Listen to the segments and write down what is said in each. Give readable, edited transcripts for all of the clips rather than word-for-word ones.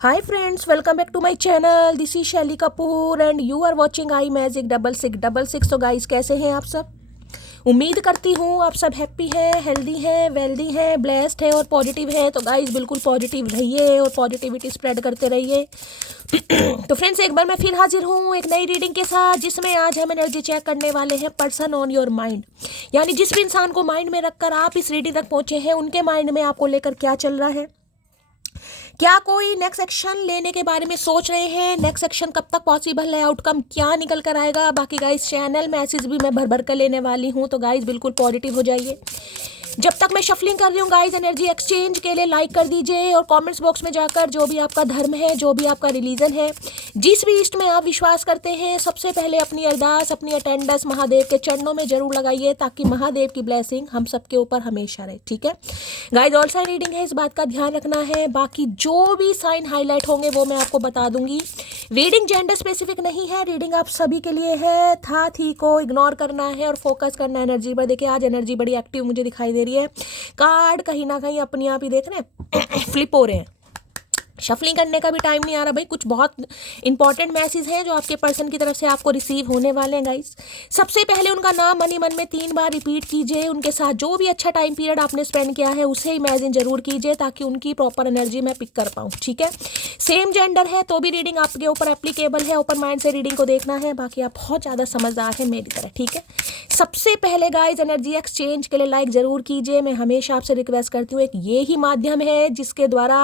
Hi friends, welcome back to my channel. This is Shelly Kapoor and you are watching I magic 6666। तो guys कैसे हैं आप सब? उम्मीद करती हूँ आप सब हैप्पी हैं, हेल्दी हैं, वेल्दी हैं, ब्लेस्ड हैं और पॉजिटिव हैं। तो गाइस बिल्कुल पॉजिटिव रहिए और पॉजिटिविटी स्प्रेड करते रहिए। तो फ्रेंड्स एक बार मैं फिर हाजिर हूँ एक नई रीडिंग के साथ, जिसमें आज हम एनर्जी चेक करने वाले हैं पर्सन ऑन योर माइंड। यानी जिस भी इंसान को माइंड में रखकर आप इस रीडिंग तक पहुँचे हैं, उनके माइंड में आपको लेकर क्या चल रहा है, क्या कोई नेक्स्ट एक्शन लेने के बारे में सोच रहे हैं, नेक्स्ट एक्शन कब तक पॉसिबल है, आउटकम क्या निकल कर आएगा। बाकी गाइस चैनल मैसेज भी मैं भर भर कर लेने वाली हूँ, तो गाइस बिल्कुल पॉजिटिव हो जाइए। जब तक मैं शफलिंग कर रही हूँ गाइस, एनर्जी एक्सचेंज के लिए लाइक कर दीजिए और कमेंट्स बॉक्स में जाकर जो भी आपका धर्म है, जो भी आपका रिलीजन है, जिस भी इष्ट में आप विश्वास करते हैं, सबसे पहले अपनी अरदास, अपनी अटेंडेंस महादेव के चरणों में जरूर लगाइए, ताकि महादेव की ब्लेसिंग हम सबके ऊपर हमेशा रहे। ठीक है गाइस, ऑल साइन रीडिंग है, इस बात का ध्यान रखना है। बाकी जो भी साइन हाईलाइट होंगे वो मैं आपको बता दूंगी। रीडिंग जेंडर स्पेसिफिक नहीं है, रीडिंग आप सभी के लिए है। था थी को इग्नोर करना है और फोकस करना है एनर्जी पर। देखिए आज एनर्जी बड़ी एक्टिव मुझे दिखाई दे रही है। कार्ड कहीं ना कहीं अपने आप ही देख रहे हैं फ्लिप हो रहे हैं। शफलिंग करने का भी टाइम नहीं आ रहा भाई। कुछ बहुत इंपॉर्टेंट मैसेज हैं जो आपके पर्सन की तरफ से आपको रिसीव होने वाले हैं गाइस। सबसे पहले उनका नाम मन ही मन में 3 बार रिपीट कीजिए। उनके साथ जो भी अच्छा टाइम पीरियड आपने स्पेंड किया है उसे इमेजिन जरूर कीजिए, ताकि उनकी प्रॉपर एनर्जी मैं पिक कर पाऊँ। ठीक है, सेम जेंडर है तो भी रीडिंग आपके ऊपर एप्लीकेबल है। ओपन माइंड से रीडिंग को देखना है। बाकी आप बहुत ज़्यादा समझदार हैं मेरी तरह। ठीक है, सबसे पहले गाइज एनर्जी एक्सचेंज के लिए लाइक जरूर कीजिए। मैं हमेशा आपसे रिक्वेस्ट करती हूँ, एक ये ही माध्यम है जिसके द्वारा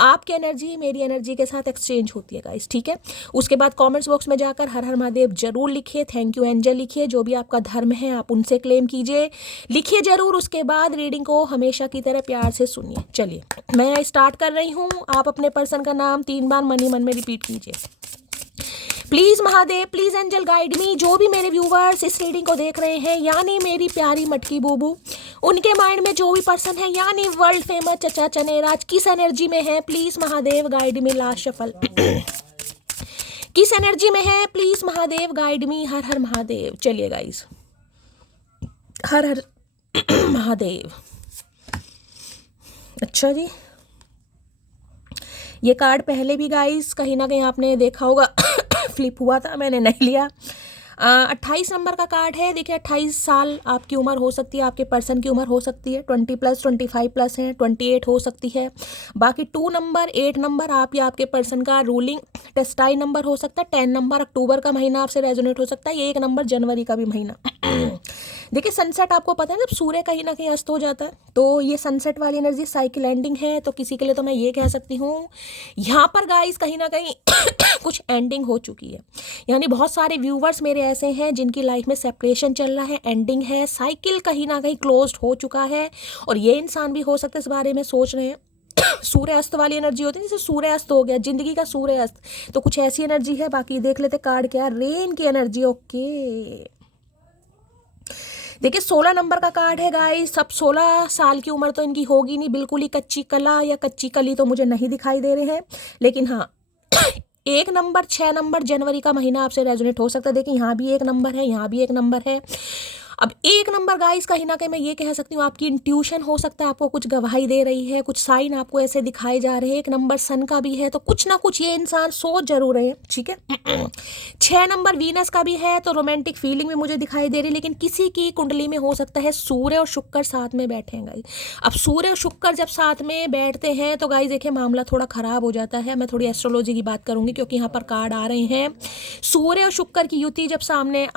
आपकी एनर्जी मेरी एनर्जी के साथ एक्सचेंज होती है गाइस। ठीक है, उसके बाद कमेंट्स बॉक्स में जाकर हर हर महादेव जरूर लिखिए, थैंक यू एंजल लिखिए, जो भी आपका धर्म है आप उनसे क्लेम कीजिए, लिखिए जरूर। उसके बाद रीडिंग को हमेशा की तरह प्यार से सुनिए। चलिए मैं स्टार्ट कर रही हूँ। आप अपने पर्सन का नाम 3 बार मन ही मन में रिपीट कीजिए। Please Mahadev, please angel guide me. जो भी मेरे व्यूवर्स इस रीडिंग को देख रहे हैं, यानी मेरी प्यारी मटकी बूबू, उनके माइंड में जो भी पर्सन है, यानी वर्ल्ड फेमस चचा चनेराज, किस एनर्जी में है please Mahadev guide me. Last shuffle किस एनर्जी में है प्लीज महादेव गाइड मी। हर हर महादेव। चलिए गाइस, हर हर महादेव। अच्छा जी, ये कार्ड पहले भी गाइस कहीं ना कहीं आपने देखा होगा फ्लिप हुआ था, मैंने नहीं लिया। 28 नंबर का कार्ड है। देखिए 28 साल आपकी उम्र हो सकती है, आपके पर्सन की उम्र हो सकती है 20+, 25+ है, 28 हो सकती है। बाकी 2 नंबर, 8 नंबर आप या आपके पर्सन का रूलिंग टेस्टाई नंबर हो सकता है। 10 नंबर अक्टूबर का महीना आपसे रेजोनेट हो सकता है। ये 1 नंबर जनवरी का भी महीना। देखिए सनसेट आपको पता है जब सूर्य कहीं ना कहीं अस्त हो जाता है, तो ये सनसेट वाली एनर्जी साइकिल एंडिंग है। तो किसी के लिए तो मैं ये कह सकती हूँ यहाँ पर गाइस कहीं ना कहीं कुछ एंडिंग हो चुकी है। यानी बहुत सारे व्यूवर्स मेरे ऐसे हैं जिनकी लाइफ में सेपरेशन चल रहा है, एंडिंग है, साइकिल कहीं ना कहीं क्लोज्ड हो चुका है। और ये इंसान भी हो सकता है इस बारे में सोच रहे हैं। सूर्य अस्त वाली एनर्जी होती है, जैसे सूर्य अस्त हो गया, जिंदगी का सूर्य अस्त, तो कुछ ऐसी एनर्जी है। बाकी देख लेते कार्ड क्या, रेन की एनर्जी। ओके, देखिए 16 नंबर का कार्ड है गाइस। सब 16 साल की उम्र तो इनकी होगी नहीं, बिल्कुल ही कच्ची कला या कच्ची कली तो मुझे नहीं दिखाई दे रहे हैं। लेकिन हाँ 1 नंबर, 6 नंबर जनवरी का महीना आपसे रेजोनेट हो सकता है। देखिए यहाँ भी 1 नंबर है, यहाँ भी 1 नंबर है। अब 1 नंबर गाइस कहीं ना कहीं मैं ये कह सकती हूँ आपकी इंट्यूशन हो सकता है आपको कुछ गवाही दे रही है, कुछ साइन आपको ऐसे दिखाए जा रहे हैं। 1 नंबर सन का भी है, तो कुछ ना कुछ ये इंसान सोच जरूर रहे हैं। ठीक है 6 नंबर वीनस का भी है, तो रोमांटिक फीलिंग में मुझे दिखाई दे रही है। लेकिन किसी की कुंडली में हो सकता है सूर्य और शुक्र साथ में बैठे हैं गाइस। अब सूर्य और शुक्र जब साथ में बैठते हैं तो गाइस देखिए मामला थोड़ा खराब हो जाता है। मैं थोड़ी एस्ट्रोलॉजी की बात करूंगी क्योंकि यहाँ पर कार्ड आ रहे हैं। सूर्य और शुक्र की युति जब सामने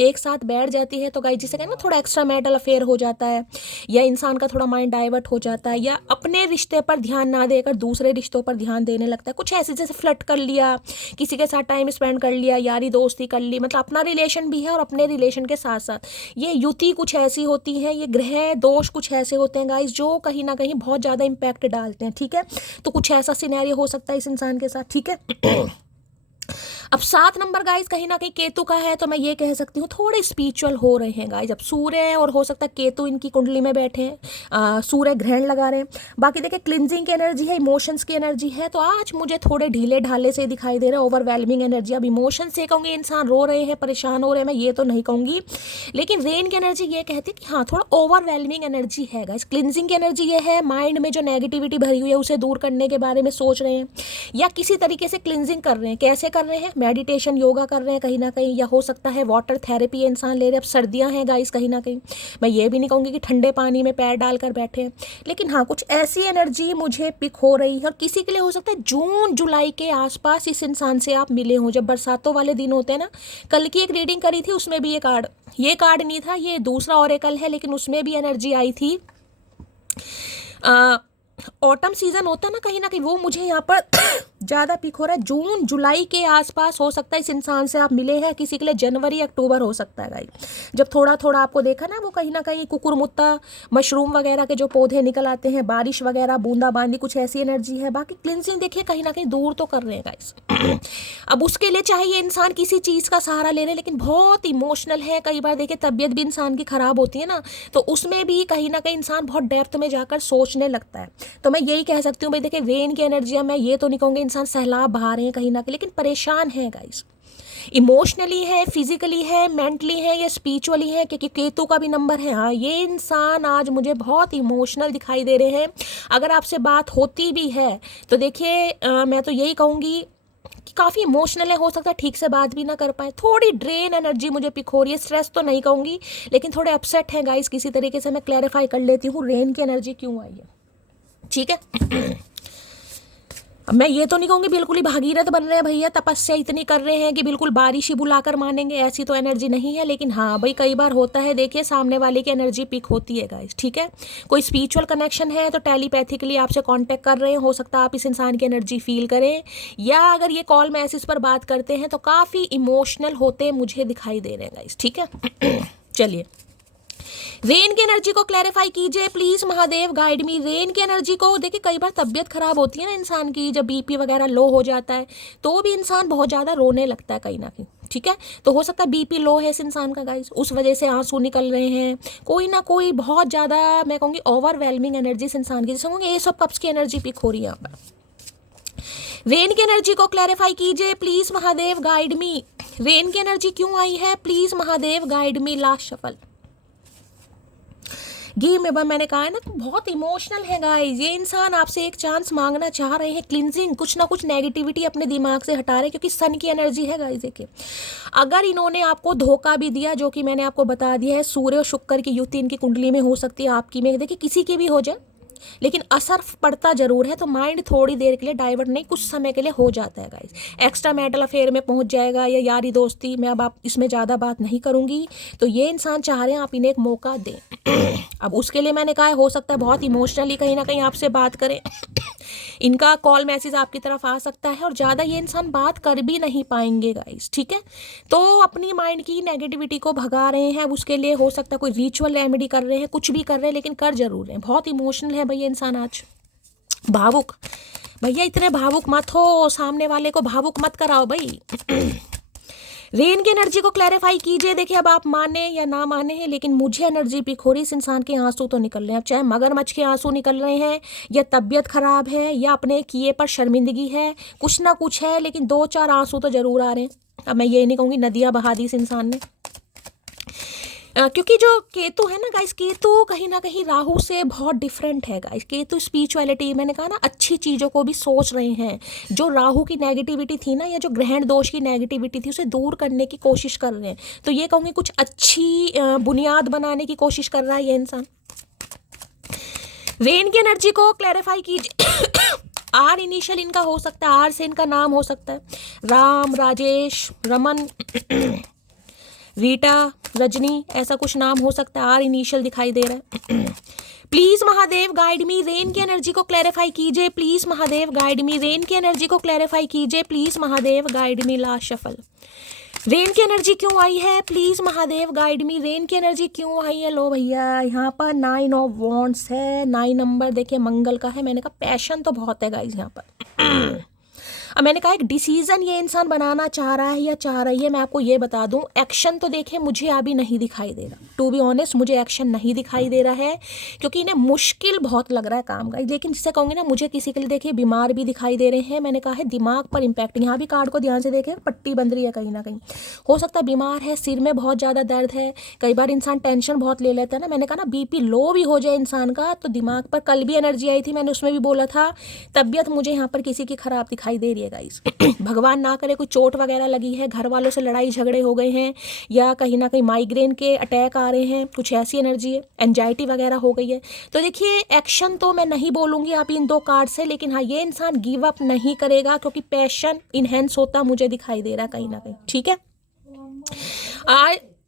एक साथ बैठ जाती है तो गाइस जिसे कहना थोड़ा एक्स्ट्रा मैरिटल अफेयर हो जाता है, या इंसान का थोड़ा माइंड डाइवर्ट हो जाता है, या अपने रिश्ते पर ध्यान ना देकर दूसरे रिश्तों पर ध्यान देने लगता है। कुछ ऐसे जैसे फ्लर्ट कर लिया, किसी के साथ टाइम स्पेंड कर लिया, यारी दोस्ती कर ली, मतलब अपना रिलेशन भी है और अपने रिलेशन के साथ साथ ये युति कुछ ऐसी होती है, ये ग्रह दोष कुछ ऐसे होते हैं गाइस जो कहीं ना कहीं बहुत ज़्यादा इम्पैक्ट डालते हैं। ठीक है, तो कुछ ऐसा सिनेरियो हो सकता है इस इंसान के साथ। ठीक है अब 7 नंबर गाइज कहीं ना कहीं केतु का है, तो मैं ये कह सकती हूँ थोड़े स्पिरिचुअल हो रहे हैं गाइज। अब सूर्य और हो सकता है केतु इनकी कुंडली में बैठे हैं, सूर्य ग्रहण लगा रहे हैं। बाकी देखिए क्लिनजिंग की एनर्जी है, इमोशंस की एनर्जी है, तो आज मुझे थोड़े ढीले ढाले से दिखाई दे रहे हैं, ओवरवेलमिंग एनर्जी। अब इमोशन से कहूँगी इंसान रो रहे हैं, परेशान हो रहे हैं, मैं ये तो नहीं कहूँगी, लेकिन रेन की एनर्जी ये कहती है कि हाँ थोड़ा ओवरवेलमिंग एनर्जी है गाइज। क्लिनजिंग की एनर्जी ये है, माइंड में जो नेगेटिविटी भरी हुई है उसे दूर करने के बारे में सोच रहे हैं, या किसी तरीके से क्लिनजिंग कर रहे हैं। कैसे कर रहे हैं? मेडिटेशन, योगा कर रहे हैं कहीं ना कहीं, या हो सकता है वाटर थेरेपी इंसान ले रहे हैं। अब सर्दियां हैं गाइस कहीं ना कहीं, मैं ये भी नहीं कहूँगी कि ठंडे पानी में पैर डालकर बैठे हैं, लेकिन हाँ कुछ ऐसी एनर्जी मुझे पिक हो रही है। और किसी के लिए हो सकता है जून जुलाई के आसपास इस इंसान से आप मिले हों, जब बरसातों वाले दिन होते हैं ना। कल की एक रीडिंग करी थी, उसमें भी ये कार्ड नहीं था, ये दूसरा ऑरेकल है, लेकिन उसमें भी एनर्जी आई थी। ऑटम सीजन होता है ना कहीं ना कहीं, वो मुझे यहाँ पर ज़्यादा पिक हो रहा है। जून जुलाई के आसपास हो सकता है इस इंसान से आप मिले हैं। किसी के लिए जनवरी अक्टूबर हो सकता है गाइस, जब थोड़ा थोड़ा आपको देखा ना, वो कहीं ना कहीं कुकुरमुत्ता मशरूम वगैरह के जो पौधे निकल आते हैं, बारिश वगैरह, बूंदाबांदी, कुछ ऐसी एनर्जी है। बाकी क्लिनजिंग देखिए कहीं ना कहीं दूर तो कर रहे हैं गाइस। अब उसके लिए चाहे ये इंसान किसी चीज़ का सहारा ले रहे हैं, लेकिन बहुत इमोशनल है। कई बार देखिए तबीयत भी इंसान की ख़राब होती है ना, तो उसमें भी कहीं ना कहीं इंसान बहुत डेप्थ में जाकर सोचने लगता है। तो मैं यही कह सकती हूँ भाई, देखिए रेन की एनर्जी है, मैं ये तो नहीं कहूँगी इंसान सैलाब बहा रहे हैं कहीं ना कहीं, लेकिन परेशान है गाइस। इमोशनली है, फिजिकली है, मेंटली है, या स्पिरिचुअली है, क्योंकि केतु का भी नंबर है। हाँ ये इंसान आज मुझे बहुत इमोशनल दिखाई दे रहे हैं। अगर आपसे बात होती भी है तो देखिए मैं तो यही कहूँगी कि काफ़ी इमोशनल है, हो सकता है ठीक से बात भी ना कर पाए। थोड़ी ड्रेन एनर्जी मुझे पिक हो रही है, स्ट्रेस तो नहीं कहूँगी, लेकिन थोड़े अपसेट हैं गाइस। किसी तरीके से मैं क्लैरिफाई कर लेती हूँ रेन की एनर्जी क्यों आई है, ठीक है। अब मैं ये तो नहीं कहूँगी बिल्कुल ही भागीरथ बन रहे हैं भैया, तपस्या इतनी कर रहे हैं कि बिल्कुल बारिश ही बुलाकर मानेंगे, ऐसी तो एनर्जी नहीं है। लेकिन हाँ भाई कई बार होता है, देखिए सामने वाले की एनर्जी पिक होती है गाइस, ठीक है। कोई स्पिरिचुअल कनेक्शन है तो टेलीपैथिकली आपसे कांटेक्ट कर रहे हैं, हो सकता है आप इस इंसान की एनर्जी फील करें, या अगर ये कॉल मैसेज पर बात करते हैं तो काफ़ी इमोशनल होते मुझे दिखाई दे रहे हैं गाइस, ठीक है। चलिए रेन की एनर्जी को क्लैरिफाई कीजिए please Mahadev, guide me. Rain की एनर्जी को देखिए, कई बार तबीयत खराब होती है ना इंसान की, जब बीपी वगैरह लो हो जाता है तो भी इंसान बहुत ज़्यादा रोने लगता है कहीं ना कहीं, ठीक है। तो हो सकता है बीपी लो है इस इंसान का गाइस, उस वजह से आंसू निकल रहे हैं। कोई ना कोई बहुत ज़्यादा मैं कहूँगी ओवरवेलमिंग एनर्जी इस इंसान की, जैसे कहूँगी ये सब कप्स की एनर्जी पिक हो रही है यहाँ पर। रेन की एनर्जी को क्लैरिफाई कीजिए please Mahadev, guide me. Rain की एनर्जी क्यों आई है please Mahadev, guide me. Last shuffle game में मैंने कहा है ना, बहुत इमोशनल है गाइस। ये इंसान आपसे एक चांस मांगना चाह रहे हैं, क्लिनजिंग, कुछ ना कुछ नेगेटिविटी अपने दिमाग से हटा रहे हैं, क्योंकि सन की एनर्जी है गाइस। देखिए अगर इन्होंने आपको धोखा भी दिया, जो कि मैंने आपको बता दिया है, सूर्य और शुक्र की युति इनकी कुंडली में हो सकती है, आपकी में, देखिए किसी की भी हो जाए, लेकिन असर पड़ता जरूर है। तो माइंड थोड़ी देर के लिए डाइवर्ट नहीं, कुछ समय के लिए हो जाता है गाइस। एक्स्ट्रा मैरिटल अफेयर में पहुंच जाएगा, या यारी दोस्ती में, अब आप इसमें ज़्यादा बात नहीं करूंगी। तो ये इंसान चाह रहे हैं आप इन्हें एक मौका दें। अब उसके लिए मैंने कहा है, हो सकता है बहुत इमोशनली कहीं ना कहीं आपसे बात करें, इनका कॉल मैसेज आपकी तरफ आ सकता है, और ज़्यादा ये इंसान बात कर भी नहीं पाएंगे गाइस, ठीक है। तो अपनी माइंड की नेगेटिविटी को भगा रहे हैं, उसके लिए हो सकता है कोई रिचुअल रेमेडी कर रहे हैं, कुछ भी कर रहे हैं, लेकिन कर जरूर रहे हैं। बहुत इमोशनल है भैया इंसान आज, भावुक। भैया इतने भावुक मत हो, सामने वाले को भावुक मत कराओ भाई। रेन की एनर्जी को क्लैरिफाई कीजिए। देखिए अब आप माने या ना माने हैं, लेकिन मुझे एनर्जी पिक हो रही, इस इंसान के आंसू तो निकल रहे हैं। अब चाहे मगरमच्छ के आंसू निकल रहे हैं, या तबीयत खराब है, या अपने किए पर शर्मिंदगी है, कुछ ना कुछ है, लेकिन 2-4 आंसू तो जरूर आ रहे हैं। अब मैं ये नहीं कहूँगी नदियाँ बहा दी इस इंसान ने, क्योंकि जो केतु है ना गाइस, केतु कहीं ना कहीं राहु से बहुत डिफरेंट है गाइस। केतु स्पिरिचुअलिटी, मैंने कहा ना, अच्छी चीज़ों को भी सोच रहे हैं। जो राहु की नेगेटिविटी थी ना, या जो ग्रहण दोष की नेगेटिविटी थी, उसे दूर करने की कोशिश कर रहे हैं। तो ये कहूँगी कुछ अच्छी बुनियाद बनाने की कोशिश कर रहा है ये इंसान। रेन की एनर्जी को क्लैरिफाई कीजिए। आर इनिशियल इनका हो सकता है, आर से इनका नाम हो सकता है, राम, राजेश, रमन, रीटा, रजनी, ऐसा कुछ नाम हो सकता है। आर इनिशियल दिखाई दे रहा है। Please Mahadev guide me. Rain की एनर्जी को क्लैरिफाई कीजिए please Mahadev, guide me. Rain की एनर्जी को क्लैरिफाई कीजिए please Mahadev, guide me. Last shuffle rain की एनर्जी क्यों आई है please Mahadev, guide me. Rain की एनर्जी क्यों आई है? लो भैया यहाँ पर 9 ऑफ वॉन्ड्स है, 9 नंबर देखिए मंगल का है। मैंने कहा पैशन तो बहुत है गाइज यहाँ पर। अब मैंने कहा एक डिसीजन ये इंसान बनाना चाह रहा है या चाह रही है, मैं आपको ये बता दूं, एक्शन तो देखे मुझे अभी नहीं दिखाई दे रहा, टू बी ऑनेस्ट मुझे एक्शन नहीं दिखाई दे रहा है, क्योंकि इन्हें मुश्किल बहुत लग रहा है काम का। लेकिन जिससे कहूँगी ना, मुझे किसी के लिए देखिए बीमार भी दिखाई दे रहे हैं। मैंने कहा है दिमाग पर इम्पैक्ट, यहाँ भी कार्ड को ध्यान से देखें, पट्टी बंध रही है कहीं ना कहीं, हो सकता है बीमार है, सिर में बहुत ज़्यादा दर्द है, कई बार इंसान टेंशन बहुत ले लेता है ना। मैंने कहा ना बीपी लो भी हो जाए इंसान का तो दिमाग पर, कल भी एनर्जी आई थी, मैंने उसमें भी बोला था, तबीयत मुझे यहाँ पर किसी की खराब दिखाई दे रही है गाइस। भगवान ना करे कोई चोट वगैरह लगी है, घर वालों से लड़ाई झगड़े हो गए हैं, या कहीं ना कहीं माइग्रेन के अटैक आ रहे हैं, कुछ ऐसी एनर्जी है, एंजाइटी वगैरह हो गई है। तो देखिए एक्शन तो मैं नहीं बोलूँगी आप इन 2 कार्ड से, लेकिन हाँ ये इंसान गिव अप नहीं करेगा, क्योंकि पैशन इनहेंस होता मुझे दिखाई दे रहा है कहीं ना कहीं। ठीक है,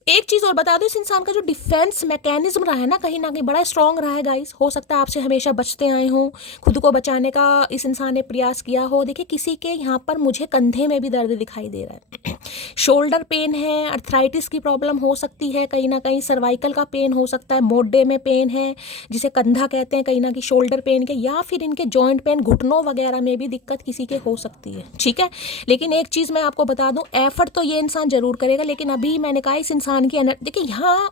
एक चीज़ और बता दो, इस इंसान का जो डिफेंस मैकेनिज्म रहा है ना कहीं बड़ा स्ट्रांग रहा है गाइस। हो सकता है आपसे हमेशा बचते आए हों, खुद को बचाने का इस इंसान ने प्रयास किया हो। देखिए किसी के यहाँ पर मुझे कंधे में भी दर्द दिखाई दे रहा है, शोल्डर पेन है, अर्थराइटिस की प्रॉब्लम हो सकती है, कहीं ना कहीं सर्वाइकल का पेन हो सकता है, मोढे में पेन है जिसे कंधा कहते हैं, कहीं ना कहीं शोल्डर पेन के, या फिर इनके जॉइंट पेन, घुटनों वगैरह में भी दिक्कत किसी के हो सकती है। ठीक है, लेकिन एक चीज़ मैं आपको बता दूं, एफर्ट तो ये इंसान जरूर करेगा, लेकिन अभी मैंने कहा इस इंसान की देखिए यहाँ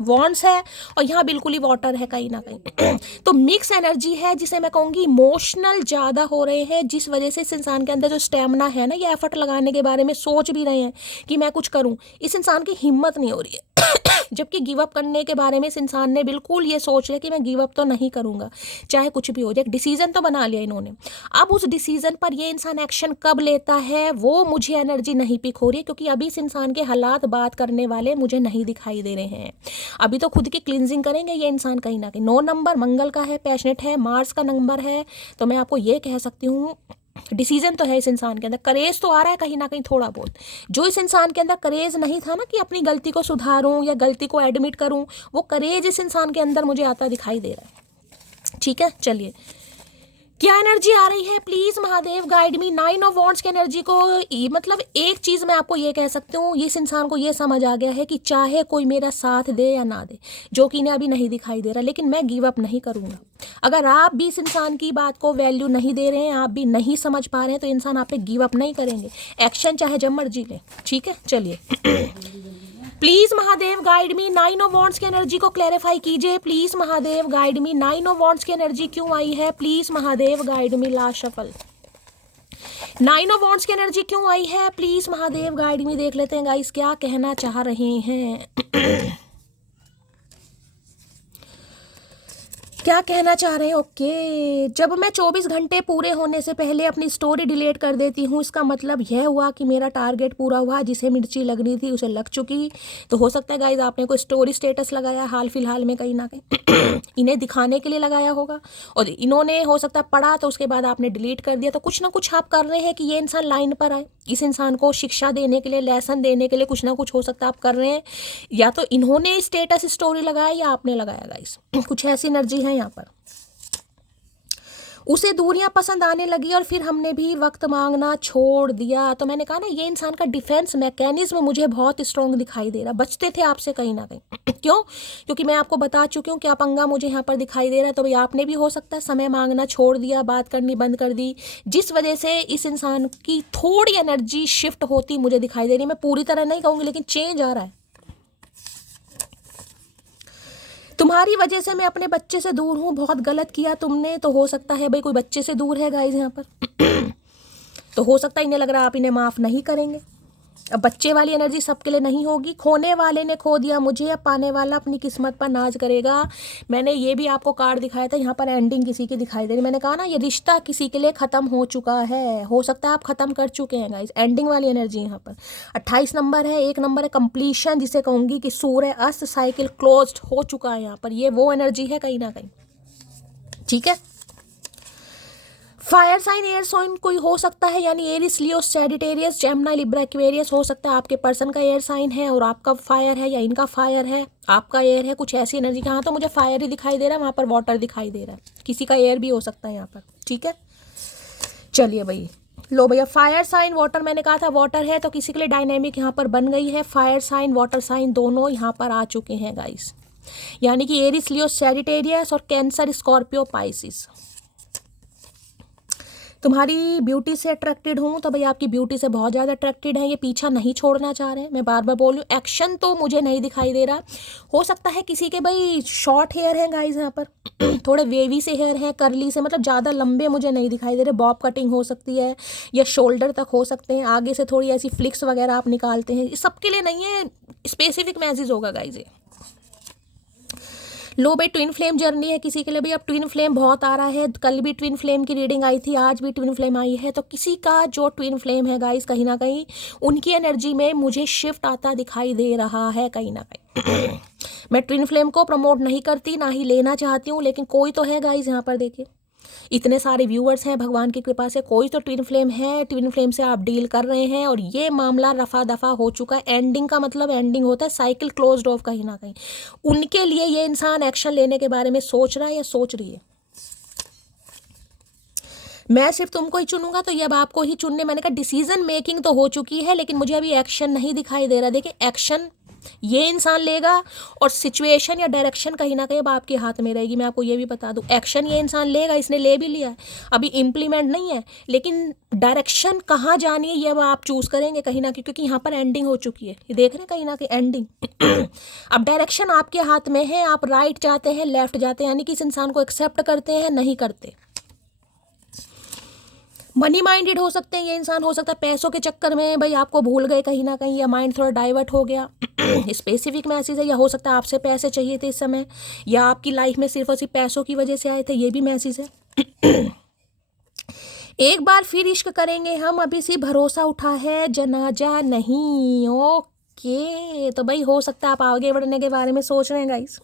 वॉन्ड्स है और यहाँ बिल्कुल ही वाटर है कहीं ना कहीं। तो मिक्स एनर्जी है, जिसे मैं कहूँगी इमोशनल ज़्यादा हो रहे हैं, जिस वजह से इस इंसान के अंदर जो स्टेमिना है ना, ये एफर्ट लगाने के बारे में सोच भी रहे हैं कि मैं कुछ करूँ, इस इंसान की हिम्मत नहीं हो रही है। जबकि गिव अप करने के बारे में इस इंसान ने बिल्कुल ये सोच लिया कि मैं गिव अप तो नहीं करूँगा, चाहे कुछ भी हो जाए। डिसीजन तो बना लिया इन्होंने, अब उस डिसीजन पर ये इंसान एक्शन कब लेता है वो मुझे एनर्जी नहीं पिक हो रही है, क्योंकि अभी इस इंसान के हालात बात करने वाले मुझे नहीं दिखाई दे रहे हैं। अभी तो खुद की क्लिनजिंग करेंगे ये इंसान कहीं ना कहीं। 9 नंबर मंगल का है, पैशनेट है, मार्स का नंबर है, तो मैं आपको ये कह सकती हूँ डिसीजन तो है इस इंसान के अंदर, करेज तो आ रहा है कहीं ना कहीं थोड़ा बहुत। जो इस इंसान के अंदर करेज नहीं था ना कि अपनी गलती को सुधारूं या गलती को एडमिट करूं, वो करेज इस इंसान के अंदर मुझे आता दिखाई दे रहा है। ठीक है, चलिए क्या एनर्जी आ रही है, please Mahadev guide me. 9 of wands की एनर्जी को, मतलब एक चीज मैं आपको ये कह सकती हूँ, इस इंसान को ये समझ आ गया है कि चाहे कोई मेरा साथ दे या ना दे, जो कि इन्हें अभी नहीं दिखाई दे रहा, लेकिन मैं गिव अप नहीं करूंगा। अगर आप भी इस इंसान की बात को वैल्यू नहीं दे रहे हैं, आप भी नहीं समझ पा रहे हैं, तो इंसान आप पे गिव अप नहीं करेंगे, एक्शन चाहे जब मर्जी ले। ठीक है, चलिए please Mahadev guide me. 9 of wands की एनर्जी को क्लैरिफाई कीजिए please Mahadev guide me. 9 of wands की एनर्जी क्यों आई है, please Mahadev guide me. Last shuffle, 9 of wands की एनर्जी क्यों आई है, प्लीज महादेव गाइड मी। देख लेते हैं गाइस क्या कहना चाह रहे हैं। क्या कहना चाह रहे हैं, ओके। जब मैं 24 घंटे पूरे होने से पहले अपनी स्टोरी डिलीट कर देती हूँ, इसका मतलब यह हुआ कि मेरा टारगेट पूरा हुआ, जिसे मिर्ची लगनी थी उसे लग चुकी। तो हो सकता है गाइज आपने कोई स्टोरी स्टेटस लगाया हाल फिलहाल में कहीं ना कहीं इन्हें दिखाने के लिए लगाया होगा, और इन्होंने हो सकता है पढ़ा, तो उसके बाद आपने डिलीट कर दिया। तो कुछ ना कुछ आप कर रहे हैं कि ये इंसान लाइन पर आए, इस इंसान को शिक्षा देने के लिए, लेसन देने के लिए कुछ ना कुछ हो सकता है आप कर रहे हैं। या तो इन्होंने स्टेटस स्टोरी लगाया या आपने लगाया गाइस, कुछ ऐसी एनर्जी है यहाँ पर। उसे दूरियां पसंद आने लगी और फिर हमने भी वक्त मांगना छोड़ दिया। तो मैंने कहा ना ये इंसान का डिफेंस मैकेनिज्म मुझे बहुत स्ट्रॉन्ग दिखाई दे रहा, बचते थे आपसे कहीं ना कहीं। क्यों? क्योंकि मैं आपको बता चुकी हूँ क्या पंगा मुझे यहाँ पर दिखाई दे रहा है। तो भाई आपने भी हो सकता है समय मांगना छोड़ दिया, बात करनी बंद कर दी, जिस वजह से इस इंसान की थोड़ी एनर्जी शिफ्ट होती मुझे दिखाई दे रही। मैं पूरी तरह नहीं कहूँगी, लेकिन चेंज आ रहा है। तुम्हारी वजह से मैं अपने बच्चे से दूर हूँ, बहुत गलत किया तुमने। तो हो सकता है भाई कोई बच्चे से दूर है गाइज यहाँ पर तो हो सकता है इन्हें लग रहा है आप इन्हें माफ़ नहीं करेंगे। अब बच्चे वाली एनर्जी सबके लिए नहीं होगी। खोने वाले ने खो दिया मुझे, अब पाने वाला अपनी किस्मत पर नाज करेगा। मैंने ये भी आपको कार्ड दिखाया था, यहाँ पर एंडिंग किसी की दिखाई दे रही। मैंने कहा ना ये रिश्ता किसी के लिए ख़त्म हो चुका है, हो सकता है आप ख़त्म कर चुके हैं गाइस। एंडिंग वाली एनर्जी यहाँ पर 28 नंबर है, 1 नंबर है कंप्लीशन, जिसे कहूँगी कि सूर्य अस्त, साइकिल क्लोज्ड हो चुका है यहाँ पर। ये वो एनर्जी है कहीं ना कहीं, ठीक है। फायर साइन, एयर साइन कोई हो सकता है, यानी एरिस, लियो, सैजिटेरियस, जेमिनी, लिब्रा, एक्वेरियस हो सकता है। आपके पर्सन का एयर साइन है और आपका फायर है, या इनका फायर है आपका एयर है, कुछ ऐसी एनर्जी। यहाँ तो मुझे फायर ही दिखाई दे रहा है, वहाँ पर वाटर दिखाई दे रहा है, किसी का एयर भी हो सकता है यहाँ पर, ठीक है। चलिए भाई, लो भैया, फायर साइन वाटर, मैंने कहा था वाटर है तो किसी के लिए डायनेमिक यहाँ पर बन गई है। फायर साइन वाटर साइन दोनों यहाँ पर आ चुके हैं गाइस, यानी कि एरिस, लियो, सैजिटेरियस और कैंसर, स्कॉर्पियो, पाइसिस। तुम्हारी ब्यूटी से अट्रैक्टेड हूँ तो भाई आपकी ब्यूटी से बहुत ज़्यादा अट्रैक्टेड है, ये पीछा नहीं छोड़ना चाह रहे हैं। मैं बार बार बोल रही हूँ, एक्शन तो मुझे नहीं दिखाई दे रहा। हो सकता है किसी के भाई शॉर्ट हेयर हैं गाइस यहाँ पर थोड़े वेवी से हेयर हैं, करली से, मतलब ज़्यादा लंबे मुझे नहीं दिखाई दे रहे। बॉब कटिंग हो सकती है या शोल्डर तक हो सकते हैं, आगे से थोड़ी ऐसी फ्लिक्स वगैरह आप निकालते हैं। सबके लिए नहीं है, स्पेसिफिक मैसेज होगा गाइस ये। लो भाई ट्विन फ्लेम जर्नी है किसी के लिए भी। अब ट्विन फ्लेम बहुत आ रहा है, कल भी ट्विन फ्लेम की रीडिंग आई थी, आज भी ट्विन फ्लेम आई है। तो किसी का जो ट्विन फ्लेम है गाइस, कहीं ना कहीं उनकी एनर्जी में मुझे शिफ्ट आता दिखाई दे रहा है कहीं ना कहीं। मैं ट्विन फ्लेम को प्रमोट नहीं करती, ना ही लेना चाहती हूँ, लेकिन कोई तो है गाइस यहाँ पर। देखिए इतने सारे व्यूअर्स हैं, भगवान की कृपा से कोई तो ट्विन फ्लेम है, ट्विन फ्लेम से आप डील कर रहे हैं और ये मामला रफा दफा हो चुका है। एंडिंग का मतलब एंडिंग होता है, साइकिल क्लोज्ड ऑफ कहीं ना कहीं। उनके लिए ये इंसान एक्शन लेने के बारे में सोच रहा है या सोच रही है। मैं सिर्फ तुमको ही चुनूंगा तो ये अब आपको ही चुनने, मैंने कहा डिसीजन मेकिंग तो हो चुकी है, लेकिन मुझे अभी एक्शन नहीं दिखाई दे रहा। देखिए एक्शन ये इंसान लेगा और सिचुएशन या डायरेक्शन कहीं ना कहीं अब आपके हाथ में रहेगी। मैं आपको ये भी बता दूं, एक्शन ये इंसान लेगा, इसने ले भी लिया है, अभी इम्प्लीमेंट नहीं है, लेकिन डायरेक्शन कहाँ जानी है ये अब आप चूज करेंगे कहीं ना कहीं, क्योंकि यहाँ पर एंडिंग हो चुकी है। ये देख रहे हैं कहीं ना कहीं एंडिंग। अब डायरेक्शन आपके हाथ में है, आप राइट जाते हैं, लेफ्ट जाते हैं, यानी कि इस इंसान को एक्सेप्ट करते हैं, नहीं करते। मनी माइंडेड हो सकते हैं ये इंसान, हो सकता है पैसों के चक्कर में भाई आपको भूल गए कहीं ना कहीं, या माइंड थोड़ा डाइवर्ट हो गया। स्पेसिफिक मैसेज है, या हो सकता है आपसे पैसे चाहिए थे इस समय, या आपकी लाइफ में सिर्फ और सिर्फ पैसों की वजह से आए थे, ये भी मैसेज है। एक बार फिर इश्क करेंगे हम, अभी से भरोसा उठा है, जनाजा नहीं। ओके तो भाई हो सकता है आप आगे बढ़ने के बारे में सोच रहे हैं गाइस।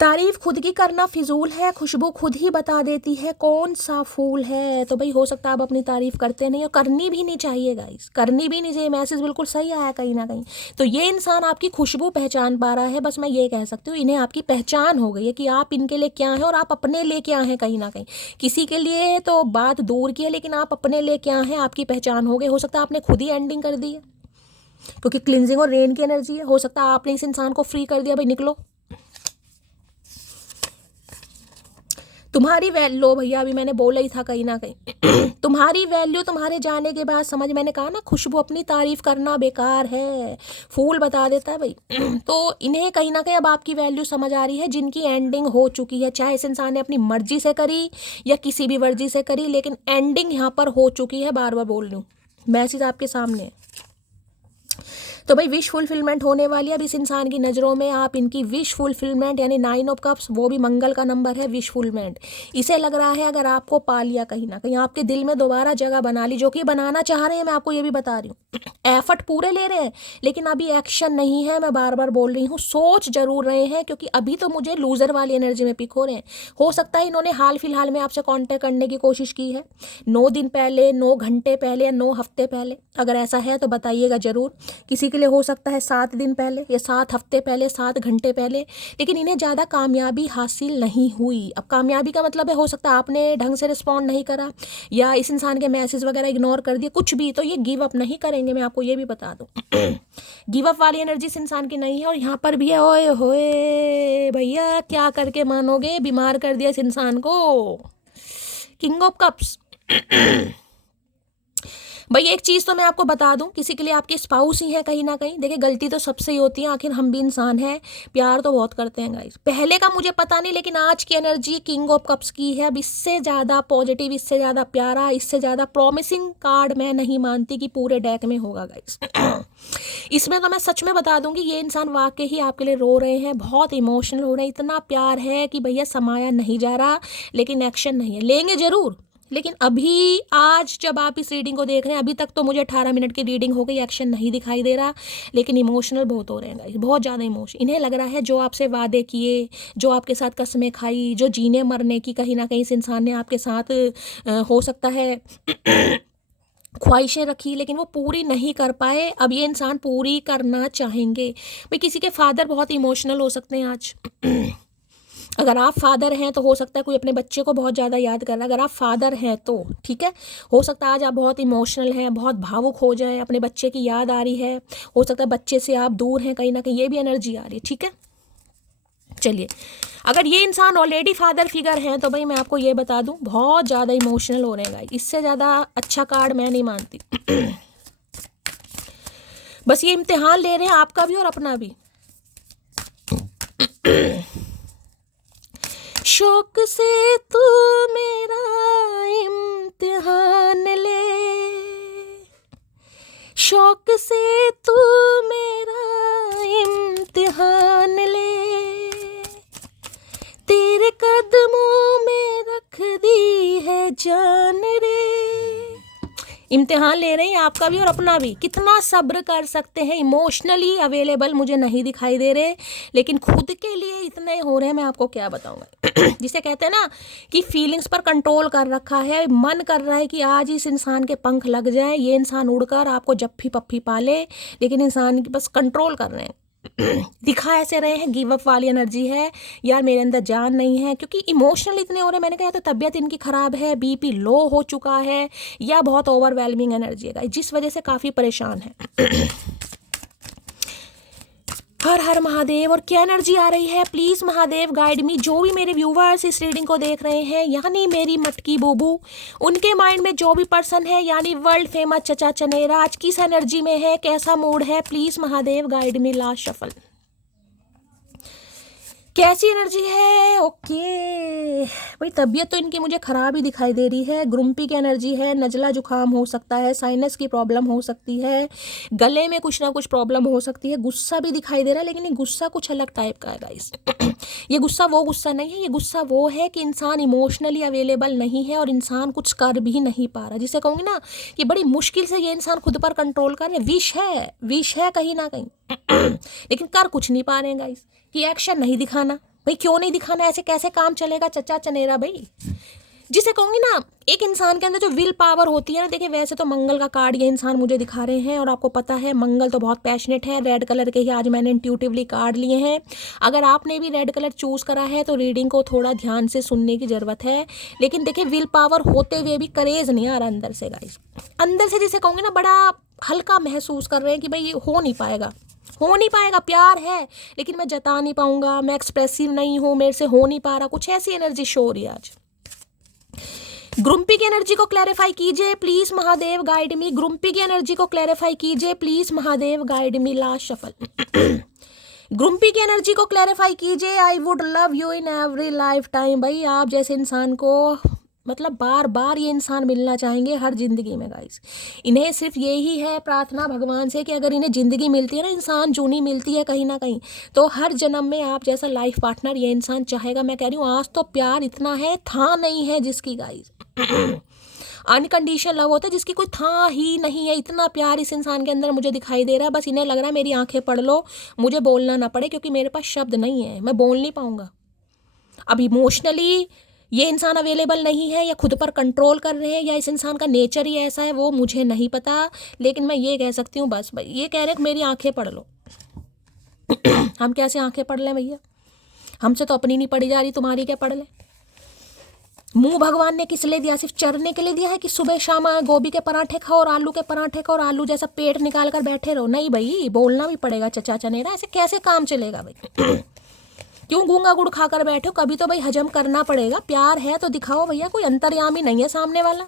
तारीफ खुद की करना फिजूल है, खुशबू खुद ही बता देती है कौन सा फूल है। तो भाई हो सकता है आप अपनी तारीफ करते नहीं, और करनी भी नहीं चाहिए गाइस, करनी भी नहीं चाहिए। मैसेज बिल्कुल सही आया कहीं ना कहीं। तो ये इंसान आपकी खुशबू पहचान पा रहा है, बस मैं ये कह सकती हूँ, इन्हें आपकी पहचान हो गई है कि आप इनके लिए क्या हैं और आप अपने लिए क्या हैं कहीं ना कहीं। किसी के लिए तो बात दूर की है, लेकिन आप अपने लिए क्या हैं आपकी पहचान हो गई। हो सकता है आपने खुद ही एंडिंग कर दी है, क्योंकि क्लिनजिंग और रेन की एनर्जी है। हो सकता है आपने इस इंसान को फ्री कर दिया, भाई निकलो। तुम्हारी वैल्यू भैया, अभी मैंने बोला ही था कहीं ना कहीं। तुम्हारी वैल्यू तुम्हारे जाने के बाद समझ, मैंने कहा ना खुशबू अपनी तारीफ करना बेकार है, फूल बता देता है भाई। तो इन्हें कहीं ना कहीं अब आपकी वैल्यू समझ आ रही है, जिनकी एंडिंग हो चुकी है, चाहे इस इंसान ने अपनी मर्जी से करी या किसी भी मर्जी से करी, लेकिन एंडिंग यहाँ पर हो चुकी है। बार बार बोल रही हूँ, मैसेज आपके सामने है। तो भाई विश फुलफिलमेंट होने वाली है अब इस इंसान की नज़रों में। आप इनकी विश फुलफिलमेंट, यानी 9 ऑफ कप्स, वो भी मंगल का नंबर है, विश फुलमेंट। इसे लग रहा है अगर आपको पा लिया कहीं ना कहीं, आपके दिल में दोबारा जगह बना ली, जो कि बनाना चाह रहे हैं, मैं आपको ये भी बता रही हूँ। एफर्ट पूरे ले रहे हैं, लेकिन अभी एक्शन नहीं है। मैं बार बार बोल रही हूँ, सोच जरूर रहे हैं, क्योंकि अभी तो मुझे लूजर वाली एनर्जी में पिक हो रहे हैं। हो सकता है इन्होंने हाल फिलहाल में आपसे कांटेक्ट करने की कोशिश की है, 9 दिन पहले, 9 घंटे पहले, या 9 हफ्ते पहले। अगर ऐसा है तो बताइएगा जरूर। किसी के लिए हो सकता है 7 दिन पहले, या 7 हफ्ते पहले, 7 घंटे पहले, लेकिन इन्हें ज़्यादा कामयाबी हासिल नहीं हुई। अब कामयाबी का मतलब है, हो सकता है आपने ढंग से रिस्पॉन्ड नहीं करा, या इस इंसान के मैसेज वगैरह इग्नोर कर दिए, कुछ भी। तो ये गिव अप नहीं करेंगे, मैं आपको ये भी बता दूं। गिव अप वाली एनर्जी इस इंसान की नहीं है। और यहाँ पर भी है, ओए होए भैया क्या करके मानोगे, बीमार कर दिया इस इंसान को। King of cups. भाई एक चीज़ तो मैं आपको बता दूं, किसी के लिए आपके स्पाउस ही है कहीं ना कहीं। देखिए गलती तो सबसे ही होती है, आखिर हम भी इंसान हैं, प्यार तो बहुत करते हैं गाइस। पहले का मुझे पता नहीं, लेकिन आज की एनर्जी किंग ऑफ कप्स की है। अब इससे ज़्यादा पॉजिटिव, इससे ज़्यादा प्यारा, इससे ज़्यादा प्रॉमिसिंग कार्ड मैं नहीं मानती कि पूरे डेक में होगा गाइस। इसमें तो मैं सच में बता दूंगी, ये इंसान वाकई ही आपके लिए रो रहे हैं, बहुत इमोशनल हो रहे हैं। इतना प्यार है कि भैया समाया नहीं जा रहा, लेकिन एक्शन नहीं है। लेंगे जरूर, लेकिन अभी आज जब आप इस रीडिंग को देख रहे हैं, अभी तक तो मुझे 18 मिनट की रीडिंग हो गई, एक्शन नहीं दिखाई दे रहा, लेकिन इमोशनल बहुत हो रहे हैं गाइस, बहुत ज़्यादा इमोशन। इन्हें लग रहा है जो आपसे वादे किए, जो आपके साथ कस्में खाई, जो जीने मरने की कहीं ना कहीं इस इंसान ने आपके साथ हो सकता है ख्वाहिशें रखी, लेकिन वो पूरी नहीं कर पाए, अब ये इंसान पूरी करना चाहेंगे। भाई किसी के फादर बहुत इमोशनल हो सकते हैं आज। अगर आप फादर हैं तो हो सकता है कोई अपने बच्चे को बहुत ज़्यादा याद कर रहा है। अगर आप फादर हैं तो ठीक है, हो सकता है आज आप बहुत इमोशनल हैं, बहुत भावुक हो जाएं, अपने बच्चे की याद आ रही है। हो सकता है बच्चे से आप दूर हैं कहीं ना कहीं, ये भी एनर्जी आ रही है। ठीक है, चलिए, अगर ये इंसान ऑलरेडी फादर फिगर हैं तो भाई मैं आपको ये बता दूं, बहुत ज़्यादा इमोशनल हो रहे हैं गाइस। इससे ज़्यादा अच्छा कार्ड मैं नहीं मानती। बस ये इम्तिहान ले रहे हैं आपका भी और अपना भी। शौक से तू मेरा इम्तिहान ले, शौक से तू मेरा इम्तिहान ले, तेरे कदमों में रख दी है जान रे। इम्तिहान ले रहे हैं आपका भी और अपना भी। कितना सब्र कर सकते हैं। इमोशनली अवेलेबल मुझे नहीं दिखाई दे रहे, लेकिन खुद के लिए इतने हो रहे हैं, मैं आपको क्या बताऊंगा। जिसे कहते हैं ना कि फीलिंग्स पर कंट्रोल कर रखा है। मन कर रहा है कि आज इस इंसान के पंख लग जाए, ये इंसान उड़कर आपको जप्फी पप्पी पाले, लेकिन इंसान बस कंट्रोल कर रहे हैं। दिखा ऐसे रहे हैं गिव अप वाली एनर्जी है, यार मेरे अंदर जान नहीं है, क्योंकि इमोशनल इतने हो रहे हैं। मैंने कहा तो तबीयत इनकी ख़राब है, बीपी लो हो चुका है, या बहुत ओवरवेलमिंग एनर्जी है जिस वजह से काफ़ी परेशान है। हर हर महादेव। और क्या एनर्जी आ रही है, प्लीज़ महादेव गाइड मी। जो भी मेरे व्यूवर्स इस रीडिंग को देख रहे हैं, यानी मेरी मटकी बूबू, उनके माइंड में जो भी पर्सन है, यानी वर्ल्ड फेमस चचा चनेरा, आज किस एनर्जी में है, कैसा मूड है, please Mahadev guide me. Last shuffle, कैसी एनर्जी है। ओके भाई, तबीयत तो इनकी मुझे ख़राब ही दिखाई दे रही है। ग्रुम्पी की एनर्जी है, नज़ला जुकाम हो सकता है, साइनस की प्रॉब्लम हो सकती है, गले में कुछ ना कुछ प्रॉब्लम हो सकती है। गुस्सा भी दिखाई दे रहा है, लेकिन ये गुस्सा कुछ अलग टाइप का है गाइस। ये गुस्सा वो गुस्सा नहीं है, ये गुस्सा वो है कि इंसान इमोशनली अवेलेबल नहीं है और इंसान कुछ कर भी नहीं पा रहा। जिसे कहूँगी ना कि बड़ी मुश्किल से ये इंसान खुद पर कंट्रोल कर रहे। विश है कहीं ना कहीं, लेकिन कर कुछ नहीं पा रहे हैं गाइस। कि एक्शन नहीं दिखाना भाई, क्यों नहीं दिखाना, ऐसे कैसे काम चलेगा चचा चनेरा भाई। जिसे कहूँगी ना, एक इंसान के अंदर जो विल पावर होती है ना, देखिए वैसे तो मंगल का कार्ड ये इंसान मुझे दिखा रहे हैं, और आपको पता है मंगल तो बहुत पैशनेट है। रेड कलर के ही आज मैंने इंट्यूटिवली कार्ड लिए हैं। अगर आपने भी रेड कलर चूज़ करा है तो रीडिंग को थोड़ा ध्यान से सुनने की ज़रूरत है। लेकिन देखिए विल पावर होते हुए भी करेज नहीं आ रहा अंदर से गाइस। अंदर से जिसे कहूँगी ना, बड़ा हल्का महसूस कर रहे हैं कि भाई ये हो नहीं पाएगा, हो नहीं पाएगा। प्यार है लेकिन मैं जता नहीं पाऊंगा, मैं एक्सप्रेसिव नहीं हूँ, मेरे से हो नहीं पा रहा, कुछ ऐसी एनर्जी शो हो रही है आज। ग्रुम्पी की एनर्जी को क्लैरिफाई कीजिए please Mahadev guide me. Grumpy की एनर्जी को क्लैरिफाई कीजिए please Mahadev guide me. Last shuffle. Grumpy की एनर्जी को क्लैरिफाई कीजिए। I would love you in every lifetime. भाई आप जैसे इंसान को मतलब बार बार ये इंसान मिलना चाहेंगे हर जिंदगी में गाइस। इन्हें सिर्फ यही है प्रार्थना भगवान से कि अगर इन्हें ज़िंदगी मिलती है ना, इंसान जूनी मिलती है कहीं ना कहीं, तो हर जन्म में आप जैसा लाइफ पार्टनर ये इंसान चाहेगा। मैं कह रही हूँ आज तो प्यार इतना है, था नहीं है जिसकी गाइस। अनकंडीशनल लव होता है जिसकी कोई था ही नहीं है। इतना प्यार इस इंसान के अंदर मुझे दिखाई दे रहा है। बस इन्हें लग रहा है मेरी आंखें पढ़ लो, मुझे बोलना ना पड़े, क्योंकि मेरे पास शब्द नहीं है, मैं बोल नहीं पाऊंगा। अब इमोशनली ये इंसान अवेलेबल नहीं है, या खुद पर कंट्रोल कर रहे हैं, या इस इंसान का नेचर ही ऐसा है, वो मुझे नहीं पता। लेकिन मैं ये कह सकती हूँ बस भाई, ये कह रहे हैं मेरी आंखें पढ़ लो। हम कैसे आंखें पढ़ लें भैया, हमसे तो अपनी नहीं पढ़ी जा रही, तुम्हारी क्या पढ़ लें। मुंह भगवान ने किस लिए दिया, सिर्फ चरने के लिए दिया है कि सुबह शाम गोभी के पराठे खाओ और आलू के पराठे खाओ और आलू जैसा पेट निकाल कर बैठे रहो? नहीं भाई, बोलना भी पड़ेगा चचा चनेरा, ऐसे कैसे काम चलेगा भाई। क्यों गूंगा गुड़ खाकर बैठो, कभी तो भाई हजम करना पड़ेगा। प्यार है तो दिखाओ भैया, कोई अंतर्यामी नहीं है सामने वाला।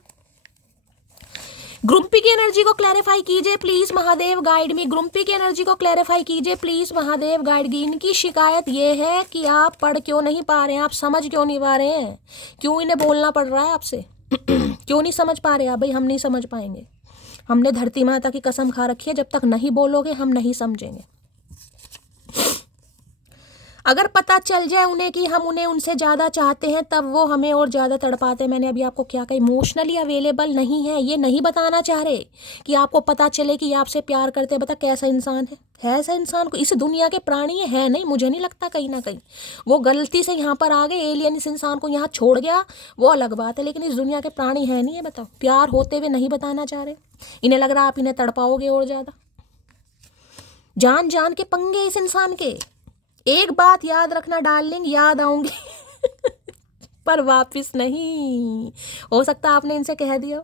ग्रुम्पी की एनर्जी को क्लैरिफाई कीजिए please Mahadev guide me. Grumpy की एनर्जी को क्लैरिफाई कीजिए प्लीज महादेव गाइड मी। इनकी शिकायत ये है कि आप पढ़ क्यों नहीं पा रहे हैं, आप समझ क्यों नहीं पा रहे हैं, क्यों इन्हें बोलना पड़ रहा है आपसे। क्यों नहीं समझ पा रहे आप भाई, हम नहीं समझ पाएंगे। हमने धरती माता की कसम खा रखी है, जब तक नहीं बोलोगे हम नहीं समझेंगे। अगर पता चल जाए उन्हें कि हम उन्हें उनसे ज़्यादा चाहते हैं, तब वो हमें और ज़्यादा तड़पाते हैं। मैंने अभी आपको क्या कहा, इमोशनली अवेलेबल नहीं है, ये नहीं बताना चाह रहे कि आपको पता चले कि आपसे प्यार करते हैं। बता कैसा इंसान है ऐसा इंसान को इस दुनिया के प्राणी है नहीं, मुझे नहीं लगता। कहीं ना कहीं वो गलती से यहाँ पर आ गए, एलियन इस इंसान को यहाँ छोड़ गया, वो अलग बात है, लेकिन इस दुनिया के प्राणी है नहीं है। बताओ, प्यार होते हुए नहीं बताना चाह रहे। इन्हें लग रहा आप इन्हें तड़पाओगे और ज़्यादा। जान जान के पंगे इस इंसान के। एक बात याद रखना डार्लिंग, याद आऊंगी पर वापस नहीं। हो सकता आपने इनसे कह दिया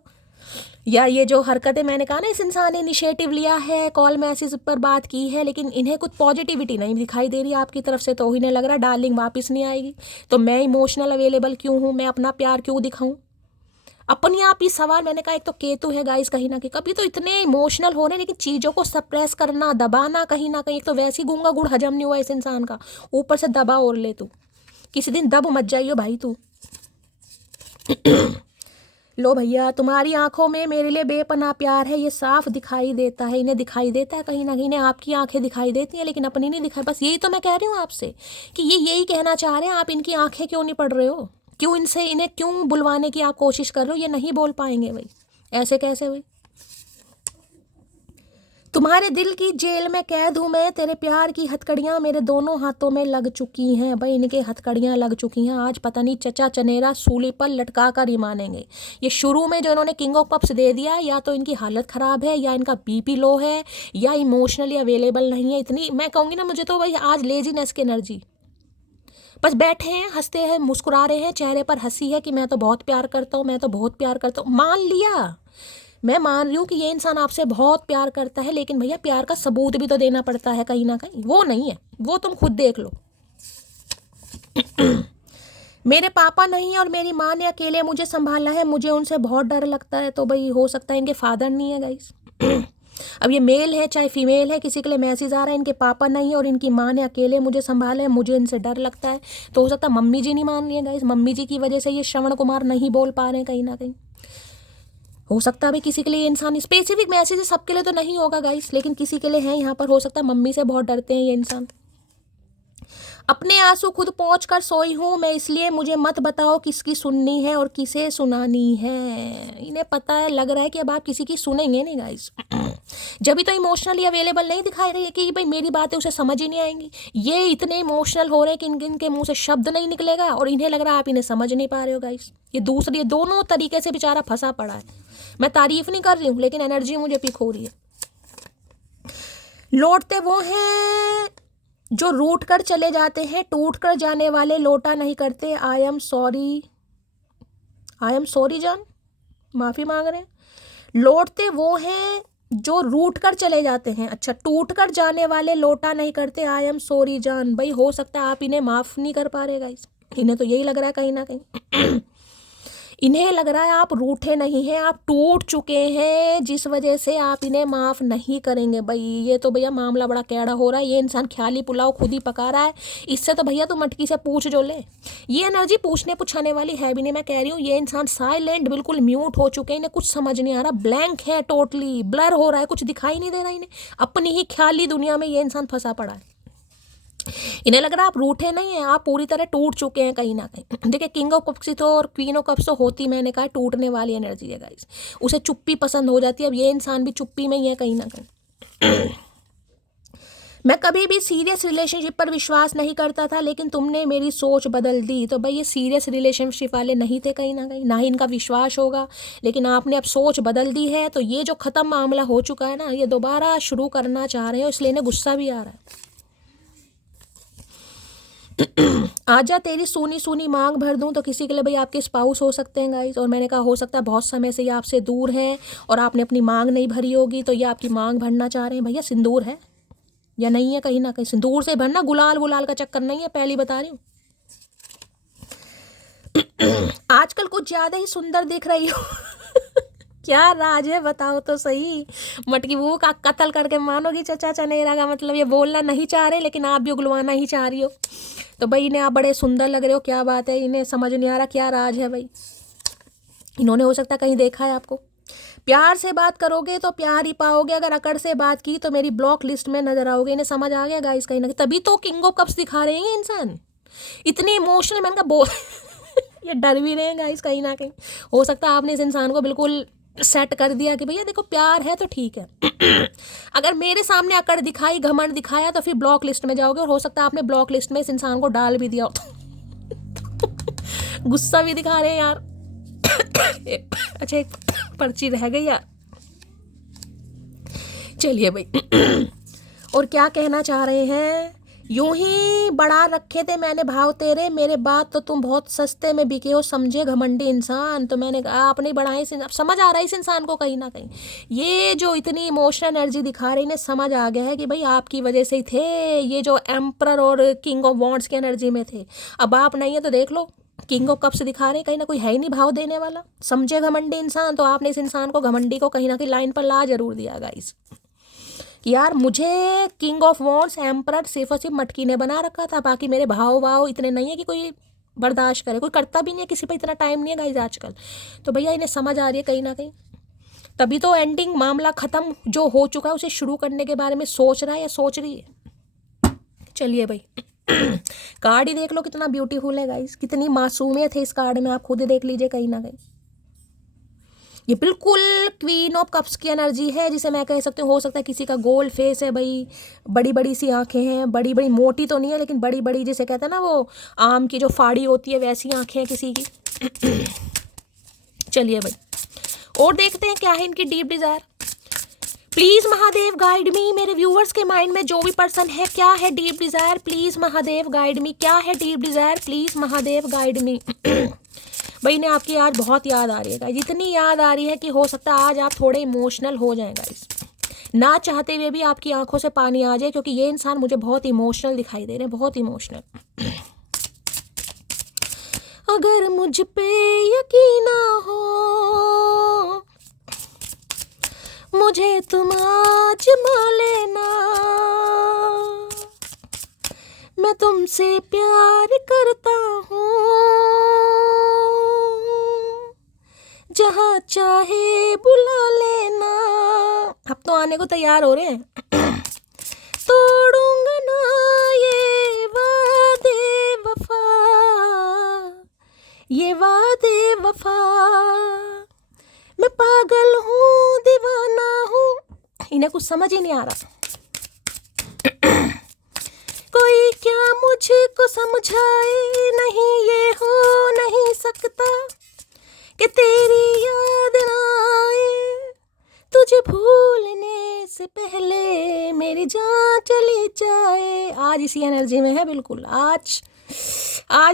या ये जो हरकतें मैंने कहा ना, इस इंसान ने इनिशिएटिव लिया है, कॉल मैसेज पर बात की है, लेकिन इन्हें कुछ पॉजिटिविटी नहीं दिखाई दे रही आपकी तरफ से, तो इन्हें लग रहा है डार्लिंग वापस नहीं आएगी। तो मैं इमोशनल अवेलेबल क्यों हूँ, मैं अपना प्यार क्यों दिखाऊं? अपने आप ही सवाल। मैंने कहा एक तो केतु है गाइस कहीं ना कहीं, कभी तो इतने इमोशनल हो रहे, लेकिन चीज़ों को सप्रेस करना, दबाना कहीं ना कहीं। एक तो वैसे ही गूंगा गुड़ हजम नहीं हुआ इस इंसान का, ऊपर से दबा और ले तू, किसी दिन दब मच जाइयो भाई तू। लो भैया, तुम्हारी आंखों में मेरे लिए बेपनाह प्यार है, ये साफ दिखाई देता है। इन्हें दिखाई देता है कहीं ना कहीं, इन्हें आपकी आंखें दिखाई देती हैं, लेकिन अपनी नहीं दिखाई। बस यही तो मैं कह रही हूँ आपसे कि ये यही कहना चाह रहे हैं, आप इनकी आंखें क्यों नहीं पढ़ रहे हो? क्यों इन्हें क्यों बुलवाने की आप कोशिश कर रहे हो? ये नहीं बोल पाएंगे भाई, ऐसे कैसे भाई? तुम्हारे दिल की जेल में कैद हूँ मैं, तेरे प्यार की हथकड़ियाँ मेरे दोनों हाथों में लग चुकी हैं। भाई इनके हथकड़ियाँ लग चुकी हैं, आज पता नहीं चचा चनेरा सूली पर लटका कर ही मानेंगे। ये शुरू में जो इन्होंने किंग ऑफ कप्स दे दिया, या तो इनकी हालत ख़राब है, या इनका बीपी लो है, या इमोशनली अवेलेबल नहीं है। इतनी मैं कहूँगी ना, मुझे तो भाई आज लेजीनेस की एनर्जी। बस बैठे हैं, हंसते हैं, मुस्कुरा रहे हैं, चेहरे पर हंसी है कि मैं तो बहुत प्यार करता हूँ, मैं तो बहुत प्यार करता हूँ। मान लिया, मैं मान रही हूँ कि ये इंसान आपसे बहुत प्यार करता है, लेकिन भैया प्यार का सबूत भी तो देना पड़ता है कहीं ना कहीं। वो नहीं है, वो तुम खुद देख लो। मेरे पापा नहीं और मेरी माँ ने अकेले मुझे संभाला है, मुझे उनसे बहुत डर लगता है। तो भाई हो सकता है इनके फादर नहीं है गाइस। अब ये मेल है चाहे फीमेल है, किसी के लिए मैसेज आ रहा है, इनके पापा नहीं है और इनकी माँ ने अकेले मुझे संभाला है, मुझे इनसे डर लगता है। तो हो सकता है मम्मी जी नहीं मान रही है गाइस, मम्मी जी की वजह से ये श्रवण कुमार नहीं बोल पा रहे हैं कहीं ना कहीं। हो सकता है भाई किसी के लिए इंसान, स्पेसिफिक मैसेज सबके लिए तो नहीं होगा गाइस, लेकिन किसी के लिए है यहाँ पर। हो सकता है मम्मी से बहुत डरते हैं ये इंसान। अपने आंसू खुद पहुँच कर सोई हूँ मैं, इसलिए मुझे मत बताओ किसकी सुननी है और किसे सुनानी है। इन्हें पता है, लग रहा है कि अब आप किसी की सुनेंगे नहीं गाइस। जब भी तो इमोशनली अवेलेबल नहीं दिखाई रही है कि भाई मेरी बातें उसे समझ ही नहीं आएंगी। ये इतने इमोशनल हो रहे हैं कि इनके मुंह से शब्द नहीं निकलेगा, और इन्हें लग रहा है आप इन्हें समझ नहीं पा रहे हो गाइस। ये दोनों तरीके से बेचारा फंसा पड़ा है। मैं तारीफ नहीं कर रही हूँ, लेकिन एनर्जी मुझे पिक हो रही है। लौटते वो हैं जो रूठ कर चले जाते हैं, टूट कर जाने वाले लोटा नहीं करते। आई एम सॉरी जान, माफ़ी मांग रहे हैं। लौटते वो हैं जो रूठ कर चले जाते हैं, अच्छा टूट कर जाने वाले लोटा नहीं करते। आई एम सॉरी जान। भाई हो सकता है आप इन्हें माफ़ नहीं कर पा रहे गाइस, इन्हें तो यही लग रहा है कहीं ना कहीं। इन्हें लग रहा है आप रूठे नहीं हैं, आप टूट चुके हैं, जिस वजह से आप इन्हें माफ़ नहीं करेंगे। भाई ये तो भैया मामला बड़ा कैड़ा हो रहा है। ये इंसान ख्याली पुलाव खुद ही पका रहा है, इससे तो भैया तू मटकी से पूछ जो ले। ये एनर्जी पूछने पुछाने वाली है भी नहीं, मैं कह रही हूँ। ये इंसान साइलेंट, बिल्कुल म्यूट हो चुके हैं, इन्हें कुछ समझ नहीं आ रहा, ब्लैंक है, टोटली ब्लर हो रहा है, कुछ दिखाई नहीं दे रहा इन्हें। अपनी ही ख्याली दुनिया में ये इंसान फंसा पड़ा है। इन्हें लग रहा है आप रूठे नहीं हैं, आप पूरी तरह टूट चुके हैं कहीं ना कहीं। देखिए किंग ऑफ कप्स तो और क्वीन ऑफ कप्स तो होती, मैंने कहा टूटने वाली एनर्जी है गाइस। उसे चुप्पी पसंद हो जाती है। अब ये इंसान भी चुप्पी में ही है कहीं ना कहीं। मैं कभी भी सीरियस रिलेशनशिप पर विश्वास नहीं करता था, लेकिन तुमने मेरी सोच बदल दी। तो भाई ये सीरियस रिलेशनशिप वाले नहीं थे कहीं ना कहीं, ना ही इनका विश्वास होगा, लेकिन आपने अब सोच बदल दी है। तो ये जो ख़त्म मामला हो चुका है ना, ये दोबारा शुरू करना चाह रहे हो, इसलिए इन्हें गुस्सा भी आ रहा है। आजा तेरी सूनी सूनी मांग भर दूं। तो किसी के लिए भाई आपके स्पाउस हो सकते हैं गाइस, और मैंने कहा हो सकता है बहुत समय से ये आपसे दूर हैं और आपने अपनी मांग नहीं भरी होगी, तो ये आपकी मांग भरना चाह रहे हैं। भैया सिंदूर है या नहीं है कहीं ना कहीं, सिंदूर से भरना, गुलाल गुलाल का चक्कर नहीं है, पहली बता रही हूँ। आजकल कुछ ज़्यादा ही सुंदर दिख रही हो। क्या राज है बताओ तो सही। मटकी वो का कत्ल करके मानोगी चचा चनेरा का मतलब ये बोलना नहीं चाह रहे, लेकिन आप भी उगलवाना ही चाह रही हो। तो भाई इन्हें आप बड़े सुंदर लग रहे हो, क्या बात है, इन्हें समझ नहीं आ रहा क्या राज है भाई। इन्होंने हो सकता है कहीं देखा है आपको। प्यार से बात करोगे तो प्यार ही पाओगे, अगर अकड़ से बात की तो मेरी ब्लॉक लिस्ट में नजर आओगे। इन्हें समझ आ गया गाइस कहीं ना कहीं, तभी तो किंग ऑफ कप्स दिखा रहे हैं ये इंसान इतने इमोशनल। मैंने कहा बोल ये डर भी रहे हैं गाइस कहीं ना कहीं। हो सकता है आपने इस इंसान को बिल्कुल सेट कर दिया कि भैया देखो प्यार है तो ठीक है। अगर मेरे सामने अकड़ दिखाई, घमंड दिखाया, तो फिर ब्लॉक लिस्ट में जाओगे, और हो सकता है आपने ब्लॉक लिस्ट में इस इंसान को डाल भी दिया हो। गुस्सा भी दिखा रहे हैं यार। अच्छा एक पर्ची रह गई यार, चलिए भाई। और क्या कहना चाह रहे हैं, यूं ही बढ़ा रखे थे मैंने भाव तेरे, मेरे बाद तो तुम बहुत सस्ते में बिके हो, समझे घमंडी इंसान। तो मैंने कहा आपने बढ़ाए। अब समझ आ रहा है इस इंसान को कहीं ना कहीं, ये जो इतनी इमोशनल एनर्जी दिखा रही, इन्हें समझ आ गया है कि भाई आपकी वजह से ही थे ये जो एम्परर और किंग ऑफ वॉन्ड्स की एनर्जी में थे। अब आप नहीं है तो देख लो, किंग ऑफ कप्स दिखा रहे हैं, कहीं ना कोई है ही नहीं भाव देने वाला, समझे घमंडी इंसान। तो आपने इस इंसान को, घमंडी को, कहीं ना कहीं लाइन पर ला जरूर दिया गाइस कि यार मुझे किंग ऑफ वॉन्ड्स एम्परर सिर्फ और सिर्फ मटकी ने बना रखा था, बाकी मेरे भाव वाव इतने नहीं है कि कोई बर्दाश्त करे, कोई करता भी नहीं है, किसी पे इतना टाइम नहीं है गाइस आजकल। तो भैया इन्हें समझ आ रही है कहीं ना कहीं, तभी तो एंडिंग मामला ख़त्म जो हो चुका है उसे शुरू करने के बारे में सोच रहा है या सोच रही है। चलिए भाई कार्ड ही देख लो कितना ब्यूटीफुल है गाइस, कितनी मासूमियत है इस कार्ड में, आप खुद ही देख लीजिए कहीं ना कहीं। ये बिल्कुल क्वीन ऑफ कप्स की एनर्जी है, जिसे मैं कह सकती हूँ, हो सकता है किसी का गोल फेस है भाई, बड़ी बड़ी सी आंखें हैं, बड़ी बड़ी, मोटी तो नहीं है लेकिन बड़ी बड़ी, जिसे कहते हैं ना वो आम की जो फाड़ी होती है वैसी आंखें हैं किसी की। चलिए भाई और देखते हैं क्या है इनकी deep Dzire. Please Mahadev guide मी, मेरे व्यूअर्स के माइंड में जो भी पर्सन है, क्या है deep Dzire, please Mahadev guide मी, क्या है deep Dzire, please Mahadev guide मी। भाई इन्हें आपकी आज बहुत याद आ रही है गाइस, इतनी याद आ रही है कि हो सकता है आज आप थोड़े इमोशनल हो जाएं गाइस, ना चाहते हुए भी आपकी आंखों से पानी आ जाए, क्योंकि ये इंसान मुझे बहुत इमोशनल दिखाई दे रहे हैं, बहुत इमोशनल। अगर मुझ पे यकीन ना हो, मुझे तुम आज मान लेना, मैं तुमसे प्यार करता हूँ, जहाँ चाहे बुला लेना। अब तो आने को तैयार हो रहे हैं। तोड़ूंगा ना ये वादे वफा, ये वादे वफा, मैं पागल हूँ दीवाना हूँ। इन्हें कुछ समझ ही नहीं आ रहा। कोई क्या मुझको समझाए, नहीं ये हो नहीं सकता कि तेरी याद ना आए, तुझे भूलने से पहले मेरी जान चली जाए। आज इसी एनर्जी में है बिल्कुल, आज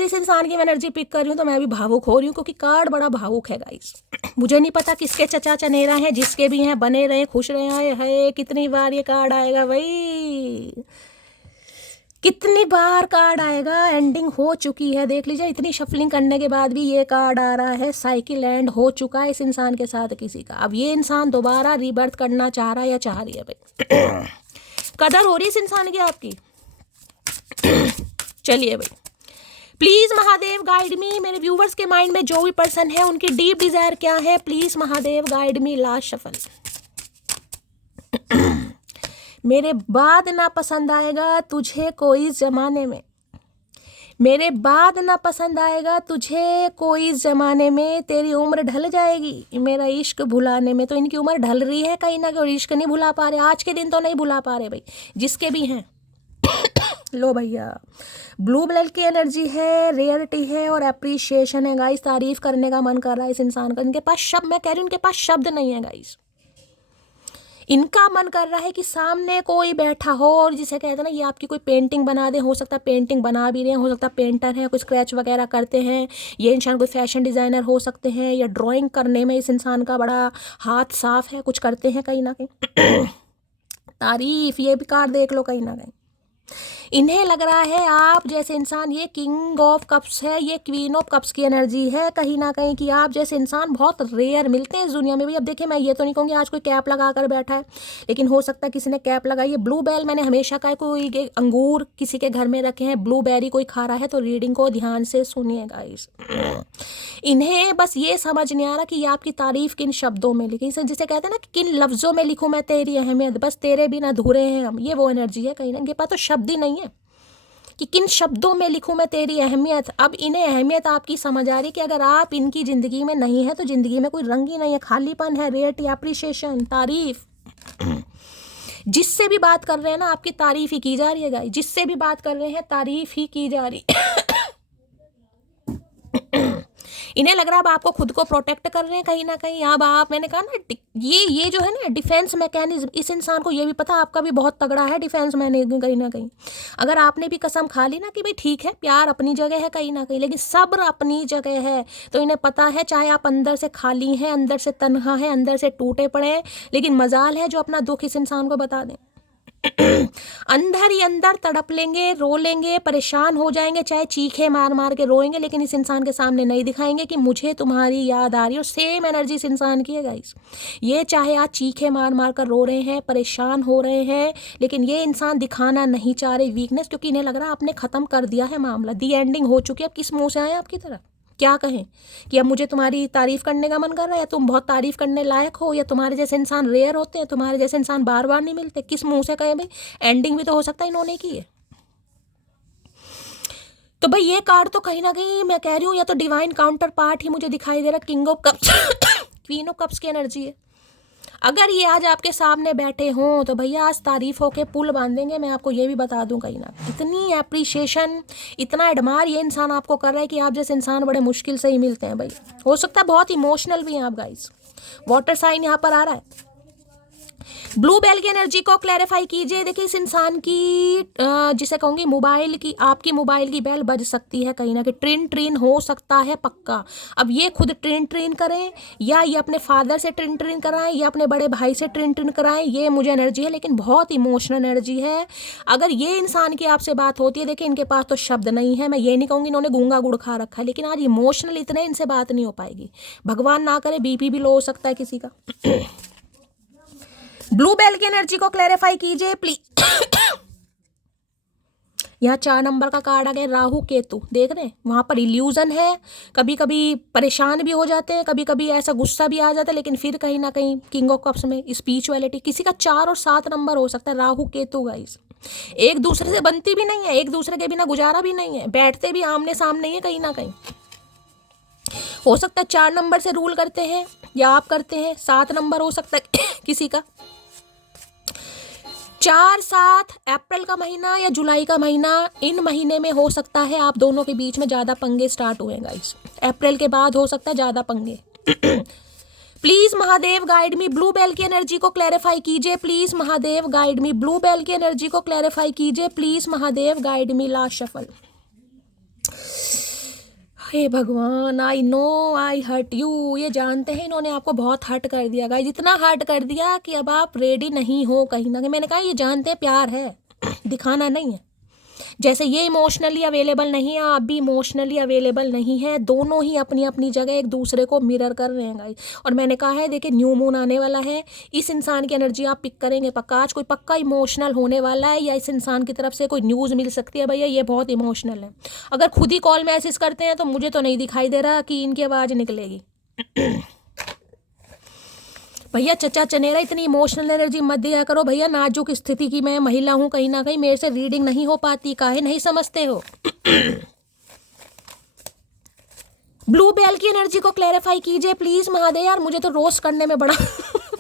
इस इंसान की मैं एनर्जी पिक कर रही हूँ तो मैं भी भावुक हो रही हूँ, क्योंकि कार्ड बड़ा भावुक है गाइस। मुझे नहीं पता किसके चचा चनेरा हैं, जिसके भी हैं बने रहे, खुश रहे। है कितनी बार ये कार्ड आएगा भाई, कितनी बार कार्ड आएगा। एंडिंग हो चुकी है, देख लीजिए, इतनी शफलिंग करने के बाद भी ये कार्ड आ रहा है। साइकिल एंड हो चुका है इस इंसान के साथ किसी का। अब ये इंसान दोबारा रीबर्थ करना चाह रहा है या चाह रही है भाई। कदर हो रही है इस इंसान की आपकी। चलिए भाई प्लीज महादेव गाइड मी, मेरे व्यूवर्स के माइंड में जो भी पर्सन है उनकी डीप डिजायर क्या है, please Mahadev guide me. Last shuffle. मेरे बाद ना पसंद आएगा तुझे कोई जमाने में, मेरे बाद ना पसंद आएगा तुझे कोई जमाने में, तेरी उम्र ढल जाएगी मेरा इश्क भुलाने में। तो इनकी उम्र ढल रही है कहीं ना कहीं, इश्क नहीं भुला पा रहे, आज के दिन तो नहीं भुला पा रहे भाई, जिसके भी हैं। लो भैया ब्लू ब्लड की एनर्जी है, रेयरिटी है और अप्रिशिएशन है गाइस। तारीफ करने का मन कर रहा है इस इंसान का। इनके पास शब्द, मैं कह रही हूँ इनके पास शब्द नहीं है गाइस। इनका मन कर रहा है कि सामने कोई बैठा हो और जिसे कहते हैं ना, ये आपकी कोई पेंटिंग बना दे। हो सकता है पेंटिंग बना भी रहे हैं, हो सकता है पेंटर है, कोई स्क्रैच वगैरह करते हैं। ये इंसान कोई फैशन डिज़ाइनर हो सकते हैं, या ड्राइंग करने में इस इंसान का बड़ा हाथ साफ है, कुछ करते हैं कहीं ना कहीं। तारीफ, ये भी कार्ड देख लो कहीं ना कहीं। इन्हें लग रहा है आप जैसे इंसान, ये किंग ऑफ कप्स है, ये क्वीन ऑफ कप्स की एनर्जी है कहीं ना कहीं, कि आप जैसे इंसान बहुत रेयर मिलते हैं इस दुनिया में भी। अब देखिए मैं ये तो नहीं कहूँगी आज कोई कैप लगा कर बैठा है, लेकिन हो सकता है किसी ने कैप लगाई है। ब्लू बेल मैंने हमेशा कहा, कोई अंगूर किसी के घर में रखे हैं, ब्लूबेरी कोई खा रहा है, तो रीडिंग को ध्यान से सुनिए गाइस। इन्हें बस ये समझ नहीं आ रहा कि ये आपकी तारीफ किन शब्दों में लिखी, जिसे कहते हैं ना कि किन लफ्ज़ों में लिखूँ मैं तेरी अहमियत, बस तेरे बिना अधूरे हैं हम। ये वो एनर्जी है कहीं ना, इनके पास तो शब्द ही नहीं है कि किन शब्दों में लिखूं मैं तेरी अहमियत। अब इन्हें अहमियत आपकी समझ आ रही कि अगर आप इनकी ज़िंदगी में नहीं है तो ज़िंदगी में कोई रंग ही नहीं है, खालीपन है, रेयरिटी, अप्रिशिएशन, तारीफ। जिससे भी बात कर रहे हैं ना आपकी तारीफ ही की जा रही है गाइस, जिससे भी बात कर रहे हैं तारीफ ही की जा रही। इन्हें लग रहा है अब आपको खुद को प्रोटेक्ट कर रहे हैं कहीं ना कहीं। अब आप, मैंने कहा ना, ये जो है ना डिफेंस मैकेनिज्म, इस इंसान को ये भी पता आपका भी बहुत तगड़ा है डिफेंस मैकेनिज्म कहीं ना कहीं। अगर आपने भी कसम खा ली ना कि भाई ठीक है प्यार अपनी जगह है कहीं ना कहीं, लेकिन सब्र अपनी जगह है, तो इन्हें पता है चाहे आप अंदर से खाली हैं, अंदर से तन्हा हैं, अंदर से टूटे पड़े हैं, लेकिन मजाल है जो अपना दुख इस इंसान को बता दें। अंदर ही अंदर तड़प लेंगे, रो लेंगे, परेशान हो जाएंगे, चाहे चीखे मार मार के रोएंगे, लेकिन इस इंसान के सामने नहीं दिखाएंगे कि मुझे तुम्हारी याद आ रही हो। सेम एनर्जी इस इंसान की है गाइस। ये चाहे आज चीखे मार मार कर रो रहे हैं, परेशान हो रहे हैं, लेकिन ये इंसान दिखाना नहीं चाह रहे वीकनेस, क्योंकि इन्हें लग रहा है आपने खत्म कर दिया है मामला, दी एंडिंग हो चुकी है। अब किस मुंह से आए आपकी तरफ, क्या कहें कि अब मुझे तुम्हारी तारीफ करने का मन कर रहा है, या तुम बहुत तारीफ करने लायक हो, या तुम्हारे जैसे इंसान रेयर होते हैं, तुम्हारे जैसे इंसान बार बार नहीं मिलते। किस मुंह से कहें भाई, एंडिंग भी तो हो सकता है इन्होंने की है। तो भाई ये कार्ड तो कहीं ना कहीं मैं कह रही हूँ या तो डिवाइन काउंटर पार्ट ही मुझे दिखाई दे रहा, king of cups queen of cups की एनर्जी है। अगर ये आज आपके सामने बैठे हों तो भैया आज तारीफ होके पुल बांधेंगे, मैं आपको ये भी बता दूं कहीं ना। इतनी एप्रिशिएशन, इतना एडमायर ये इंसान आपको कर रहा है कि आप जैसे इंसान बड़े मुश्किल से ही मिलते हैं भाई। हो सकता है बहुत इमोशनल भी हैं आप गाइस। वाटर साइन यहाँ पर आ रहा है। ब्लू बेल की एनर्जी को क्लैरिफाई कीजिए। देखिए इस इंसान की जिसे कहूँगी मोबाइल की, आपकी मोबाइल की बेल बज सकती है कहीं ना कहीं, ट्रिन ट्रिन हो सकता है पक्का। अब ये खुद ट्रिन ट्रिन करें, या ये अपने फादर से ट्रिन ट्रिन कराएं, या अपने बड़े भाई से ट्रिन ट्रिन कराएं, ये मुझे एनर्जी है, लेकिन बहुत इमोशनल एनर्जी है। अगर ये इंसान की आपसे बात होती है, देखिए इनके पास तो शब्द नहीं है, मैं ये नहीं कहूँगी इन्होंने गूंगा गुड़ खा रखा है, लेकिन आज इमोशनल इतने इनसे बात नहीं हो पाएगी। भगवान ना करे बीपी भी लो हो सकता है किसी का। ब्लू बेल की एनर्जी को क्लैरिफाई कीजिए प्लीज। यहाँ 4 नंबर का कार्ड आ गया, राहु केतु, देख रहे हैं वहां पर इल्यूजन है। कभी कभी परेशान भी हो जाते हैं, कभी कभी ऐसा गुस्सा भी आ जाता है, लेकिन फिर कहीं ना कहीं किंग ऑफ कप्स में स्पिरिचुअलिटी। किसी का 4 और 7 नंबर हो सकता है। राहु केतु गाइस एक दूसरे से बनती भी नहीं है, एक दूसरे के बिना गुजारा भी नहीं है, बैठते भी आमने सामने ही है कहीं ना कहीं। हो सकता है 4 नंबर से रूल करते हैं या आप करते हैं, 7 नंबर हो सकता है किसी का। 4-7 अप्रैल का महीना या जुलाई का महीना, इन महीने में हो सकता है आप दोनों के बीच में ज़्यादा पंगे स्टार्ट हुए गाइस। अप्रैल के बाद हो सकता है ज़्यादा पंगे। Please Mahadev guide me, blue bell की एनर्जी को क्लैरिफाई कीजिए please Mahadev guide me, blue bell की एनर्जी को क्लैरिफाई कीजिए please Mahadev guide me. Last shuffle. हे भगवान, I know I hurt you. ये जानते हैं इन्होंने आपको बहुत हर्ट कर दिया गाइस, इतना हर्ट कर दिया कि अब आप रेडी नहीं हो कहीं ना कहीं। मैंने कहा ये जानते हैं प्यार है, दिखाना नहीं है। जैसे ये इमोशनली अवेलेबल नहीं है, आप भी इमोशनली अवेलेबल नहीं है। दोनों ही अपनी अपनी जगह एक दूसरे को मिरर कर रहे हैं गाइस। और मैंने कहा है देखिए न्यू मून आने वाला है, इस इंसान की एनर्जी आप पिक करेंगे पक्का। आज कोई पक्का इमोशनल होने वाला है, या इस इंसान की तरफ से कोई न्यूज़ मिल सकती है भैया ये बहुत इमोशनल है। अगर खुद ही कॉल मैसेज करते हैं तो मुझे तो नहीं दिखाई दे रहा कि इनकी आवाज़ निकलेगी। भैया चचा चनेरा इतनी इमोशनल एनर्जी मत दिया करो भैया, नाजुक स्थिति की मैं महिला हूं कहीं ना कहीं, मेरे से रीडिंग नहीं हो पाती, काहे नहीं समझते हो। ब्लू बेल की एनर्जी को क्लैरिफाई कीजिए प्लीज महादेव। यार मुझे तो रोस्ट करने में बड़ा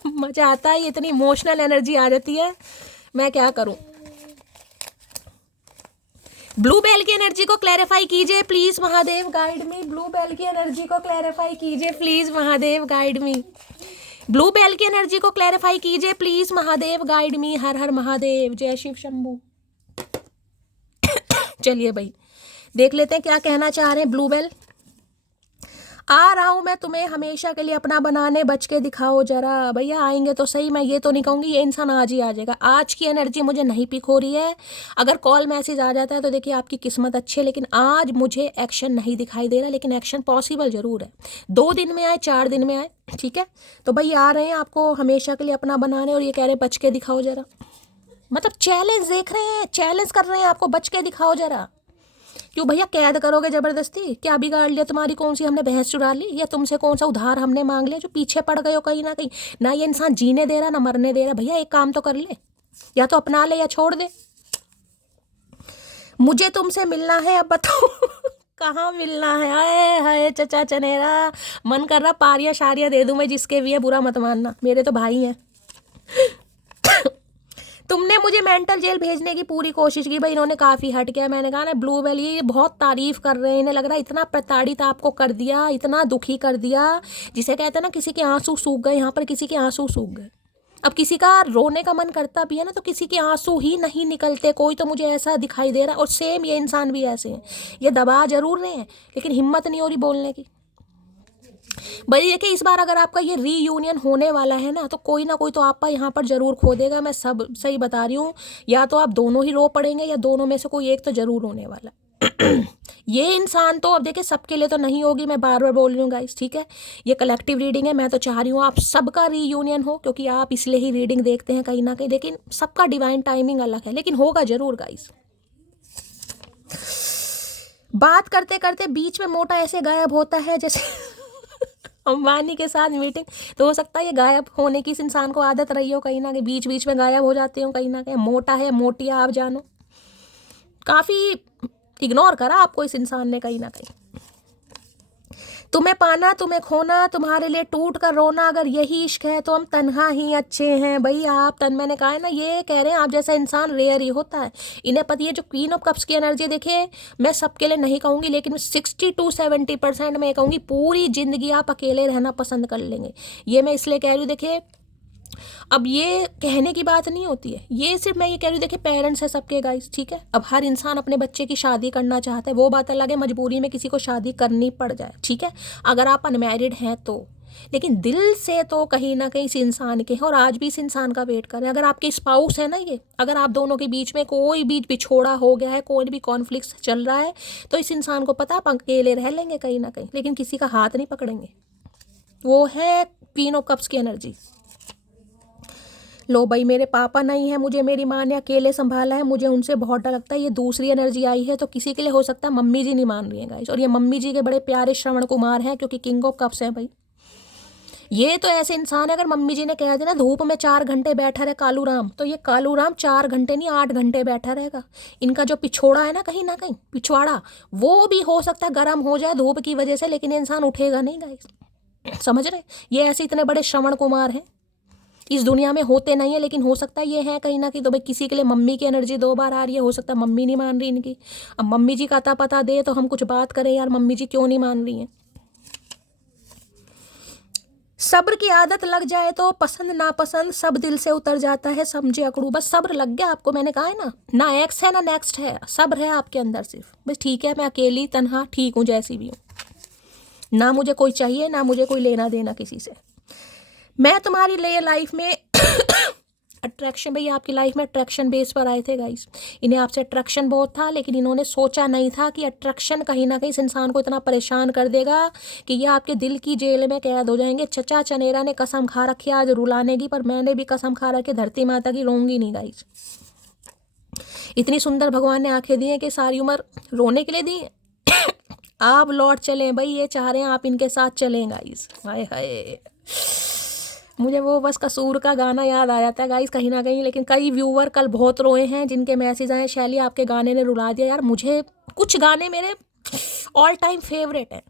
मजा आता है, इतनी इमोशनल एनर्जी आ जाती है, मैं क्या करूं। ब्लू बेल की एनर्जी को क्लैरिफाई कीजिए please Mahadev guide me, blue bell की एनर्जी को क्लैरिफाई कीजिए please Mahadev guide me, blue bell की एनर्जी को क्लैरिफाई कीजिए प्लीज महादेव गाइड मी। हर हर महादेव, जय शिव शंभू। चलिए भाई देख लेते हैं क्या कहना चाह रहे हैं ब्लू बेल। आ रहा हूं मैं तुम्हें हमेशा के लिए अपना बनाने, बच के दिखाओ जरा। भैया आएंगे तो सही, मैं ये तो नहीं कहूँगी ये इंसान आज ही आ जाएगा। आज की एनर्जी मुझे नहीं पिक हो रही है। अगर कॉल मैसेज आ जाता है तो देखिए आपकी किस्मत अच्छी है, लेकिन आज मुझे एक्शन नहीं दिखाई दे रहा, लेकिन एक्शन पॉसिबल ज़रूर है। 2 दिन में आए, 4 दिन में आए, ठीक है। तो भाई आ रहे हैं आपको हमेशा के लिए अपना बनाने, और ये कह रहे हैं बच के दिखाओ जरा। मतलब चैलेंज देख रहे हैं, चैलेंज कर रहे हैं आपको, बच के दिखाओ जरा। क्यों भैया कैद करोगे जबरदस्ती? क्या बिगाड़ लिया तुम्हारी? कौन सी हमने भैंस चुरा ली, या तुमसे कौन सा उधार हमने मांग लिया जो पीछे पड़ गए हो कहीं ना कहीं? ना ये इंसान जीने दे रहा ना मरने दे रहा। भैया एक काम तो कर ले, या तो अपना ले या छोड़ दे। मुझे तुमसे मिलना है, अब बताओ कहाँ मिलना है? आए हाय चचा चनेरा, मन कर रहा पारिया शारिया दे दूं मैं जिसके भी है, बुरा मत मानना, मेरे तो भाई हैं। तुमने मुझे मेंटल जेल भेजने की पूरी कोशिश की भाई, इन्होंने काफ़ी हट किया। मैंने कहा ना ब्लू बेल ये बहुत तारीफ कर रहे हैं, इन्हें लग रहा है इतना प्रताड़ित आपको कर दिया, इतना दुखी कर दिया, जिसे कहते हैं ना किसी के आंसू सूख गए, यहाँ पर किसी के आंसू सूख गए। अब किसी का रोने का मन करता भी है ना तो किसी के आंसू ही नहीं निकलते, कोई तो मुझे ऐसा दिखाई दे रहा है। और सेम ये इंसान भी ऐसे हैं, ये दबा जरूर रहे हैं लेकिन हिम्मत नहीं हो रही बोलने की। भाई देखिए इस बार अगर आपका ये रीयूनियन होने वाला है ना तो कोई ना कोई तो आपका यहाँ पर जरूर खो देगा, मैं सब सही बता रही हूँ। या तो आप दोनों ही रो पड़ेंगे या दोनों में से कोई एक तो जरूर होने वाला। ये इंसान तो अब देखिए सबके लिए तो नहीं होगी, मैं बार बार बोल रही हूँ गाइस, ठीक है। ये कलेक्टिव रीडिंग है, मैं तो चाह रही हूँ आप सबका रीयूनियन हो, क्योंकि आप इसलिए ही रीडिंग देखते हैं कहीं ना कहीं। लेकिन सबका डिवाइन टाइमिंग अलग है, लेकिन होगा जरूर गाइस। बात करते करते बीच में मोटा ऐसे गायब होता है जैसे अंबानी के साथ मीटिंग, तो हो सकता है ये गायब होने की इस इंसान को आदत रही हो, कहीं ना कहीं बीच बीच में गायब हो जाते हो कहीं ना कहीं। मोटा है मोटिया आप जानो, काफ़ी इग्नोर करा आपको इस इंसान ने कहीं ना कहीं। तुम्हें पाना तुम्हें खोना, तुम्हारे लिए टूट कर रोना, अगर यही इश्क है तो हम तन्हा ही अच्छे हैं। भाई आप मैंने कहा है ना, ये कह रहे हैं आप जैसा इंसान रेयर ही होता है। इन्हें पता है जो क्वीन ऑफ कप्स की एनर्जी देखिए, मैं सबके लिए नहीं कहूँगी लेकिन 60 to 70% मैं कहूँगी पूरी ज़िंदगी आप अकेले रहना पसंद कर लेंगे। ये मैं इसलिए कह रही हूँ, देखिए अब ये कहने की बात नहीं होती है, ये सिर्फ मैं ये कह रही हूँ देखिए पेरेंट्स है सबके गाइस, ठीक है। अब हर इंसान अपने बच्चे की शादी करना चाहता है, वो बात अलग है मजबूरी में किसी को शादी करनी पड़ जाए, ठीक है। अगर आप अनमैरिड हैं तो, लेकिन दिल से तो कहीं ना कहीं इस इंसान के हैं और आज भी इस इंसान का वेट करें। अगर आपके स्पाउस है ना ये, अगर आप दोनों के बीच में कोई भी बिछोड़ा हो गया है, कोई भी कॉन्फ्लिक्ट चल रहा है, तो इस इंसान को पता आप अकेले रह लेंगे कहीं ना कहीं, लेकिन किसी का हाथ नहीं पकड़ेंगे। वो है क्वीन ऑफ कप्स की एनर्जी। लो भाई मेरे पापा नहीं है, मुझे मेरी माँ ने अकेले संभाला है, मुझे उनसे बहुत डर लगता है। ये दूसरी एनर्जी आई है, तो किसी के लिए हो सकता है मम्मी जी नहीं मान रही है गाइस, और ये मम्मी जी के बड़े प्यारे श्रवण कुमार हैं क्योंकि किंग ऑफ कप्स हैं भाई। ये तो ऐसे इंसान है, अगर मम्मी जी ने कह दिया ना धूप में 4 घंटे बैठा रहे कालू राम, तो ये कालू राम 4 घंटे नहीं 8 घंटे बैठा रहेगा। इनका जो पिछोड़ा है ना कहीं ना कहीं पिछवाड़ा, वो भी हो सकता है गर्म हो जाए धूप की वजह से, लेकिन ये इंसान उठेगा नहीं गाइस, समझ रहे। ये ऐसे इतने बड़े श्रवण कुमार हैं, इस दुनिया में होते नहीं है लेकिन हो सकता है ये है कहीं ना कहीं। तो भाई किसी के लिए मम्मी की एनर्जी 2 बार आ रही है, हो सकता है मम्मी नहीं मान रही इनकी। अब मम्मी जी का अता पता दे तो हम कुछ बात करें यार, मम्मी जी क्यों नहीं मान रही हैं। सब्र की आदत लग जाए तो पसंद नापसंद सब दिल से उतर जाता है, समझे अकड़ू। बस सब्र लग गया आपको, मैंने कहा है ना, ना एक्स है ना नेक्स्ट है, सब्र है आपके अंदर सिर्फ। बस ठीक है मैं अकेली तन्हा ठीक हूँ जैसी भी हूँ, ना मुझे कोई चाहिए ना मुझे कोई लेना देना किसी से। मैं तुम्हारी लिए लाइफ में अट्रैक्शन, भाई आपकी लाइफ में अट्रैक्शन बेस पर आए थे गाइस। इन्हें आपसे अट्रैक्शन बहुत था, लेकिन इन्होंने सोचा नहीं था कि अट्रैक्शन कहीं ना कहीं इस इंसान को इतना परेशान कर देगा कि ये आपके दिल की जेल में कैद हो जाएंगे। चचा चनेरा ने कसम खा रखी आज रुलाने की, पर मैंने भी कसम खा रखी धरती माता की रोऊंगी नहीं गाइस। इतनी सुंदर भगवान ने आंखें दी हैं कि सारी उम्र रोने के लिए दी है। आप लौट चलें भाई, ये चाह रहे हैं आप इनके साथ चलें गाइस। हाय हाय, मुझे वो बस कसूर का गाना याद आ जाता है गाइस कहीं ना कहीं। लेकिन कई व्यूअर कल बहुत रोए हैं जिनके मैसेज आए, शैली आपके गाने ने रुला दिया यार। मुझे कुछ गाने मेरे ऑल टाइम फेवरेट हैं,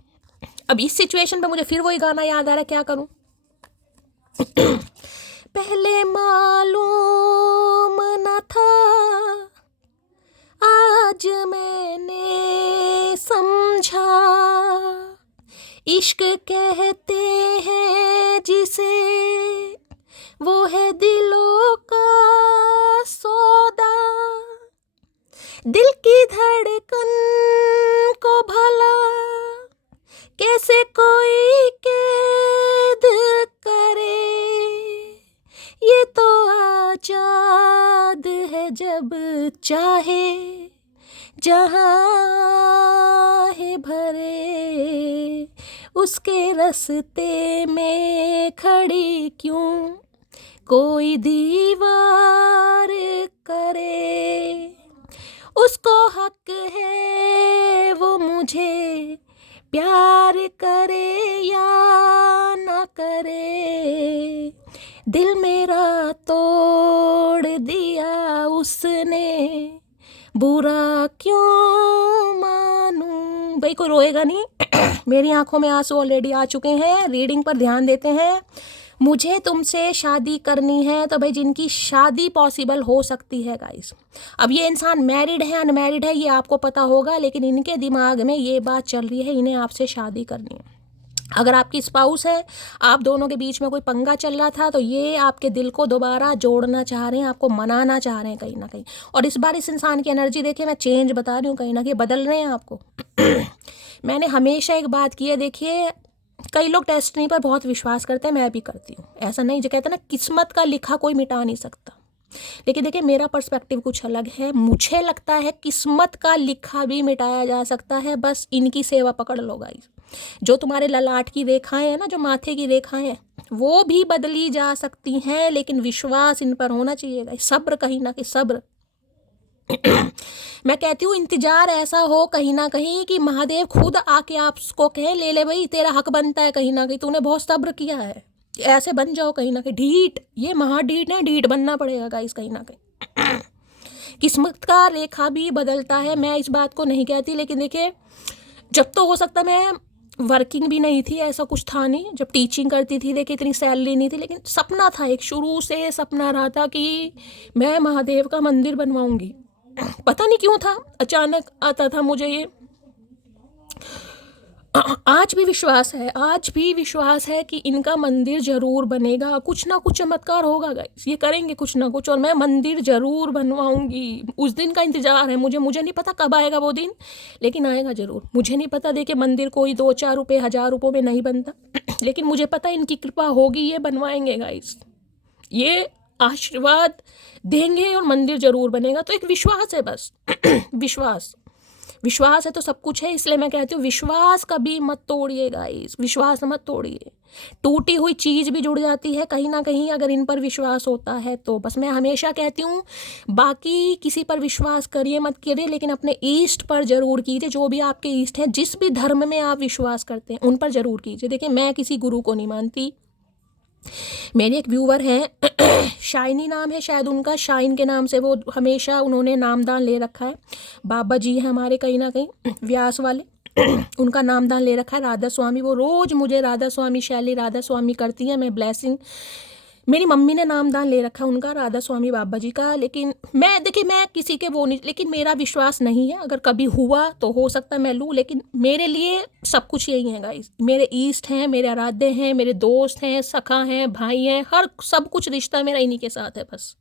अब इस सिचुएशन पे मुझे फिर वही गाना याद आ रहा है, क्या करूं। पहले मालूम न था आज मैंने समझा, इश्क कहते हैं जिसे वो है दिलों का सौदा। दिल की धड़कन को भला कैसे कोई कैद करे, ये तो आजाद है जब चाहे जहाँ है भरे, उसके रास्ते में खड़ी क्यों कोई दीवार करे। उसको हक है वो मुझे प्यार करे या ना करे, दिल मेरा तोड़ दिया उसने, बुरा क्यों मानूं। भाई कोई रोएगा नहीं। मेरी आंखों में आंसू ऑलरेडी आ चुके हैं। रीडिंग पर ध्यान देते हैं। मुझे तुमसे शादी करनी है, तो भाई जिनकी शादी पॉसिबल हो सकती है गाइस, अब ये इंसान मैरिड है अनमैरिड है ये आपको पता होगा, लेकिन इनके दिमाग में ये बात चल रही है इन्हें आपसे शादी करनी है। अगर आपकी स्पाउस है, आप दोनों के बीच में कोई पंगा चल रहा था, तो ये आपके दिल को दोबारा जोड़ना चाह रहे हैं, आपको मनाना चाह रहे हैं कहीं ना कहीं। और इस बार इस इंसान की एनर्जी देखिए, मैं चेंज बता रही हूँ, कहीं ना कहीं बदल रहे हैं आपको। मैंने हमेशा एक बात की है, देखिए कई लोग डेस्टिनी पर बहुत विश्वास करते हैं, मैं भी करती हूँ, ऐसा नहीं, जो कहते हैं ना किस्मत का लिखा कोई मिटा नहीं सकता, लेकिन देखिए मेरा पर्सपेक्टिव कुछ अलग है। मुझे लगता है किस्मत का लिखा भी मिटाया जा सकता है, बस इनकी सेवा पकड़ लो गाइस। जो तुम्हारे ललाट की रेखाएं हैं ना, जो माथे की रेखाएं हैं, वो भी बदली जा सकती हैं, लेकिन विश्वास इन पर होना चाहिए गाइस, सब्र, कहीं ना कहीं सब्र। मैं कहती हूँ इंतजार ऐसा हो कहीं ना कहीं कि महादेव खुद आके आपको कहे ले ले भाई तेरा हक बनता है, कहीं ना कहीं तूने बहुत सब्र किया है, ऐसे बन जाओ कहीं ना कहीं ढीठ। ये महाढीठ है, ढीठ बनना पड़ेगा गाइस कहीं ना कहीं। किस्मत का रेखा भी बदलता है, मैं इस बात को नहीं कहती, लेकिन देखिए जब तो हो सकता मैं वर्किंग भी नहीं थी, ऐसा कुछ था नहीं, जब टीचिंग करती थी देखिए इतनी सैलरी नहीं थी, लेकिन सपना था, एक शुरू से सपना रहा था कि मैं महादेव का मंदिर बनवाऊंगी। पता नहीं क्यों था, अचानक आता था मुझे ये। आज भी विश्वास है, आज भी विश्वास है कि इनका मंदिर जरूर बनेगा, कुछ ना कुछ चमत्कार होगा गाइस, ये करेंगे कुछ ना कुछ, और मैं मंदिर जरूर बनवाऊंगी। उस दिन का इंतजार है मुझे नहीं पता कब आएगा वो दिन, लेकिन आएगा जरूर। मुझे नहीं पता, देखिए मंदिर कोई 2-4 रुपये 1000 रुपये में नहीं बनता, लेकिन मुझे पता इनकी कृपा होगी, ये बनवाएंगे गाइस, ये आशीर्वाद देंगे और मंदिर जरूर बनेगा। तो एक विश्वास है बस। विश्वास है तो सब कुछ है, इसलिए मैं कहती हूँ विश्वास कभी मत तोड़िए गाइस, विश्वास मत तोड़िए। टूटी हुई चीज़ भी जुड़ जाती है कहीं ना कहीं अगर इन पर विश्वास होता है तो। बस मैं हमेशा कहती हूँ बाकी किसी पर विश्वास करिए मत करिए, लेकिन अपने ईष्ट पर जरूर कीजिए, जो भी आपके ईष्ट हैं, जिस भी धर्म में आप विश्वास करते हैं उन पर जरूर कीजिए। देखिए मैं किसी गुरु को नहीं मानती, मेरे एक व्यूवर हैं शाइनी नाम है शायद उनका, शाइन के नाम से वो हमेशा उन्होंने नामदान ले रखा है। बाबा जी हैं हमारे कहीं ना कहीं व्यास वाले, उनका नामदान ले रखा है राधा स्वामी। वो रोज़ मुझे राधा स्वामी शैली राधा स्वामी करती हैं, मैं ब्लेसिंग, मेरी मम्मी ने नामदान ले रखा है उनका राधा स्वामी बाबा जी का। लेकिन मैं देखिए मैं किसी के वो नहीं, लेकिन मेरा विश्वास नहीं है, अगर कभी हुआ तो हो सकता है मैं लूँ, लेकिन मेरे लिए सब कुछ यही है गाइस। मेरे ईष्ट हैं, मेरे आराध्य हैं, मेरे दोस्त हैं, सखा हैं, भाई हैं, हर सब कुछ रिश्ता मेरा इन्हीं के साथ है बस।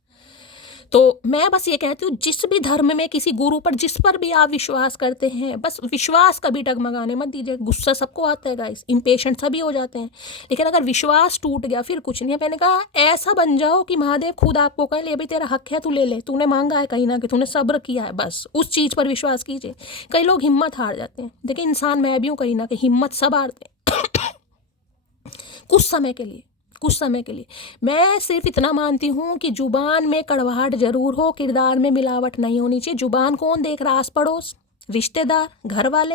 तो मैं बस ये कहती हूँ जिस भी धर्म में किसी गुरु पर जिस पर भी आप विश्वास करते हैं, बस विश्वास कभी डगमगाने मत दीजिए। गुस्सा सबको आता है गाइस, इम्पेशेंट सभी हो जाते हैं, लेकिन अगर विश्वास टूट गया फिर कुछ नहीं है। मैंने कहा ऐसा बन जाओ कि महादेव खुद आपको कहे ले भाई तेरा हक है, तू ले ले, तूने मांगा है कहीं ना कहीं, तूने सब्र किया है, बस उस चीज़ पर विश्वास कीजिए। कई लोग हिम्मत हार जाते हैं, देखिए इंसान मैं भी हूँ कहीं ना कहीं, हिम्मत सब हारते हैं कुछ समय के लिए, कुछ समय के लिए। मैं सिर्फ इतना मानती हूँ कि जुबान में कड़वाहट जरूर हो, किरदार में मिलावट नहीं होनी चाहिए। जुबान कौन देख रहा, आस पड़ोस, रिश्तेदार, घर वाले,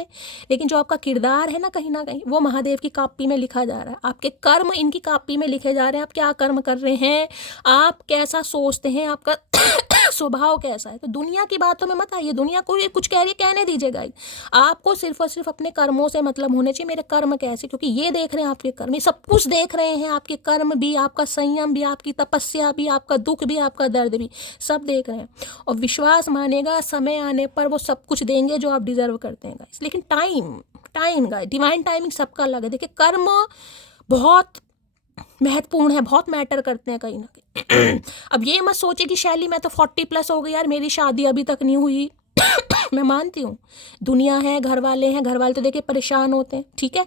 लेकिन जो आपका किरदार है ना कहीं वो महादेव की कॉपी में लिखा जा रहा है। आपके कर्म इनकी कॉपी में लिखे जा रहे हैं, आप क्या कर्म कर रहे हैं, आप कैसा सोचते हैं, आपका स्वभाव कैसा है। तो दुनिया की बातों में मत आइए, दुनिया को कुछ कह रही है कहने दीजिएगा, आपको सिर्फ और सिर्फ अपने कर्मों से मतलब होने चाहिए। मेरे कर्म कैसे, क्योंकि ये देख रहे हैं आपके कर्म, ये सब कुछ देख रहे हैं, आपके कर्म भी, आपका संयम भी, आपकी तपस्या भी, आपका दुख भी, आपका दर्द भी, सब देख रहे हैं। और विश्वास मानेगा समय आने पर वो सब कुछ देंगे जो आप डिजर्व करते हैं गाइस। लेकिन टाइम गाइस, डिवाइन टाइमिंग सबका अलग है। देखिए कर्म बहुत महत्वपूर्ण है, बहुत मैटर करते हैं कहीं ना कहीं। अब ये मत सोचे कि शैली मैं तो 40+ हो गई यार, मेरी शादी अभी तक नहीं हुई। मैं मानती हूँ दुनिया है, घर वाले हैं, घर वाले तो देखिए परेशान होते हैं, ठीक है,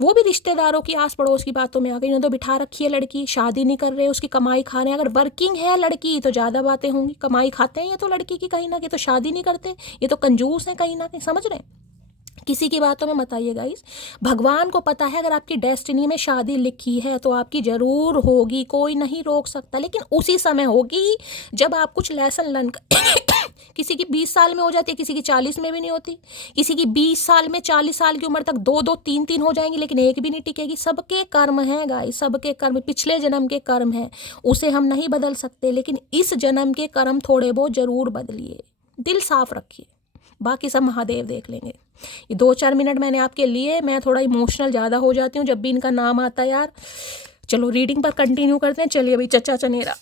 वो भी रिश्तेदारों की आस पड़ोस की बातों में आ गई। तो बिठा रखी है लड़की, शादी नहीं कर रहे, उसकी कमाई खा रहे हैं। अगर वर्किंग है लड़की तो ज़्यादा बातें होंगी, कमाई खाते हैं ये तो लड़की की कहीं ना कहीं, तो शादी नहीं करते, ये तो कंजूस हैं कहीं ना कहीं, समझ रहे हैं। किसी की बातों में मत आइए गाइस, भगवान को पता है अगर आपकी डेस्टिनी में शादी लिखी है तो आपकी ज़रूर होगी, कोई नहीं रोक सकता, लेकिन उसी समय होगी जब आप कुछ लेसन लर्न किसी की 20 साल में हो जाती है, किसी की 40 में भी नहीं होती, किसी की 20 साल में 40 साल की उम्र तक 2-2 3-3 हो जाएंगी, लेकिन एक भी नहीं टिकेगी। सबके कर्म हैं गाइस, सबके कर्म पिछले जन्म के कर्म हैं, उसे हम नहीं बदल सकते, लेकिन इस जन्म के कर्म थोड़े बहुत ज़रूर बदलिए, दिल साफ रखिए, बाकी सब महादेव देख लेंगे। ये 2-4 मिनट मैंने आपके लिए, मैं थोड़ा इमोशनल ज़्यादा हो जाती हूँ जब भी इनका नाम आता है यार, चलो रीडिंग पर कंटिन्यू करते हैं। चलिए भाई चचा चनेरा,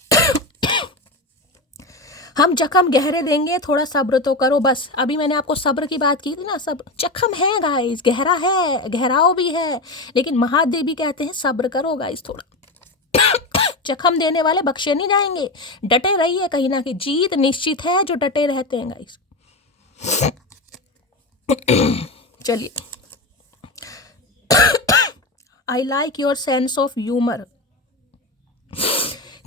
हम जख्म गहरे देंगे, थोड़ा सब्र तो करो बस। अभी मैंने आपको सब्र की बात की थी ना, सब जख्म है गाइस, गहरा है, गहराव भी है, लेकिन महादेव भी कहते हैं सब्र करो गाइस थोड़ा। जख्म देने वाले बख्शे नहीं जाएंगे, डटे रहिए, कहीं ना कहीं जीत निश्चित है जो डटे रहते हैं गाइस। चलिए, I like your sense of humour.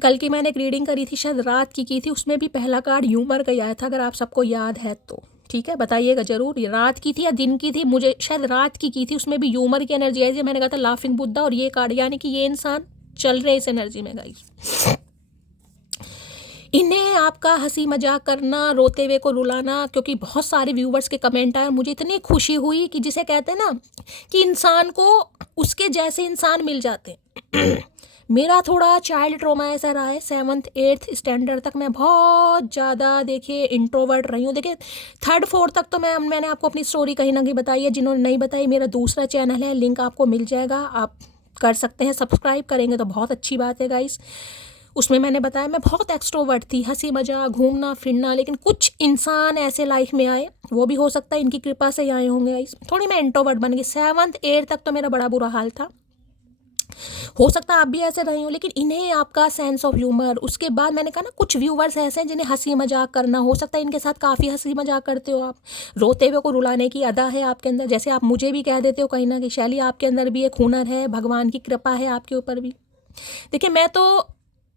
कल की मैंने एक रीडिंग करी थी, शायद रात की थी, उसमें भी पहला कार्ड ह्यूमर का ही आया था, अगर आप सबको याद है तो ठीक है बताइएगा जरूर, ये रात की थी या दिन की थी, मुझे शायद रात की थी, उसमें भी ह्यूमर की एनर्जी आई थी। मैंने कहा था लाफिंग बुद्धा, और ये कार्ड यानी कि ये इंसान चल रहे इस एनर्जी में गाइस। इन्हें आपका हंसी मजाक करना, रोते हुए को रुलाना, क्योंकि बहुत सारे व्यूवर्स के कमेंट आए, मुझे इतनी खुशी हुई कि जिसे कहते हैं ना कि इंसान को उसके जैसे इंसान मिल जाते हैं। मेरा थोड़ा चाइल्ड ट्रॉमा ऐसा रहा है, 7th 8th स्टैंडर्ड तक मैं बहुत ज़्यादा देखिए इंट्रोवर्ट रही हूँ। देखिए 3rd 4th तक तो मैंने आपको अपनी स्टोरी कहीं ना कहीं बताई है, जिन्होंने नहीं बताई मेरा दूसरा चैनल है, लिंक आपको मिल जाएगा, आप कर सकते हैं, सब्सक्राइब करेंगे तो बहुत अच्छी बात है गाइस। उसमें मैंने बताया मैं बहुत एक्सट्रोवर्ट थी, हंसी मजाक, घूमना फिरना, लेकिन कुछ इंसान ऐसे लाइफ में आए, वो भी हो सकता है इनकी कृपा से ही आए होंगे गाइस, थोड़ी मैं इंट्रोवर्ट बन गई। 7th 8th तक तो मेरा बड़ा बुरा हाल था, हो सकता है आप भी ऐसे रहे हो, लेकिन इन्हें आपका सेंस ऑफ ह्यूमर, उसके बाद मैंने कहा ना कुछ व्यूवर्स ऐसे हैं जिन्हें हंसी मजाक करना, हो सकता है इनके साथ काफ़ी हंसी मजाक करते हो आप, रोते हुए को रुलाने की अदा है आपके अंदर, जैसे आप मुझे भी कह देते हो कहीं ना कहीं शैली आपके अंदर भी एक हुनर है, भगवान की कृपा है आपके ऊपर भी। देखिए मैं तो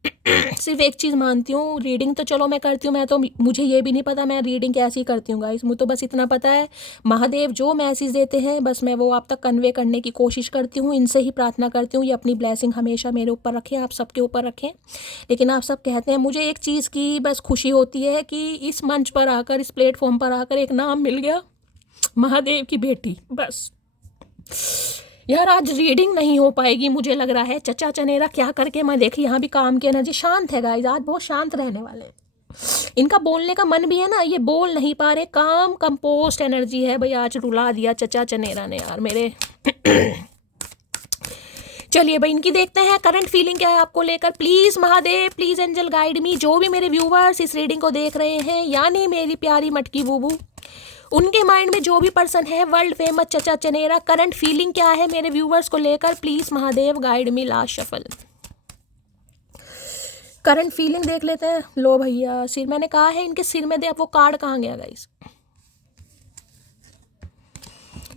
सिर्फ एक चीज़ मानती हूँ, रीडिंग तो चलो मैं करती हूँ, मैं तो मुझे ये भी नहीं पता मैं रीडिंग कैसी करती हूँ गाइस, मुझे तो बस इतना पता है महादेव जो मैसेज देते हैं बस मैं वो आप तक कन्वे करने की कोशिश करती हूँ, इनसे ही प्रार्थना करती हूँ ये अपनी ब्लेसिंग हमेशा मेरे ऊपर रखें, आप सबके ऊपर रखें। लेकिन आप सब कहते हैं, मुझे एक चीज़ की बस खुशी होती है कि इस मंच पर आकर, इस प्लेटफॉर्म पर आकर एक नाम मिल गया, महादेव की बेटी। बस यार आज रीडिंग नहीं हो पाएगी मुझे लग रहा है, चचा चनेरा क्या करके मैं देखी, यहाँ भी काम की एनर्जी शांत है गाइस, आज बहुत शांत रहने वाले हैं। इनका बोलने का मन भी है ना, ये बोल नहीं पा रहे, काम कंपोस्ट एनर्जी है भाई, आज रुला दिया चचा चनेरा ने यार मेरे। चलिए भाई इनकी देखते हैं करंट फीलिंग क्या है आपको लेकर। Please Mahadev, please angel guide me, जो भी मेरे व्यूवर्स इस रीडिंग को देख रहे हैं, यानी मेरी प्यारी मटकी बूबू, उनके माइंड में जो भी पर्सन है वर्ल्ड फेमस चचा चनेरा, करंट फीलिंग क्या है मेरे व्यूवर्स को लेकर, please Mahadev guide me. Last shuffle current feeling देख लेते हैं। लो भैया सिर, मैंने कहा है इनके सिर में दे, अब वो कार्ड कहाँ गया गाइस,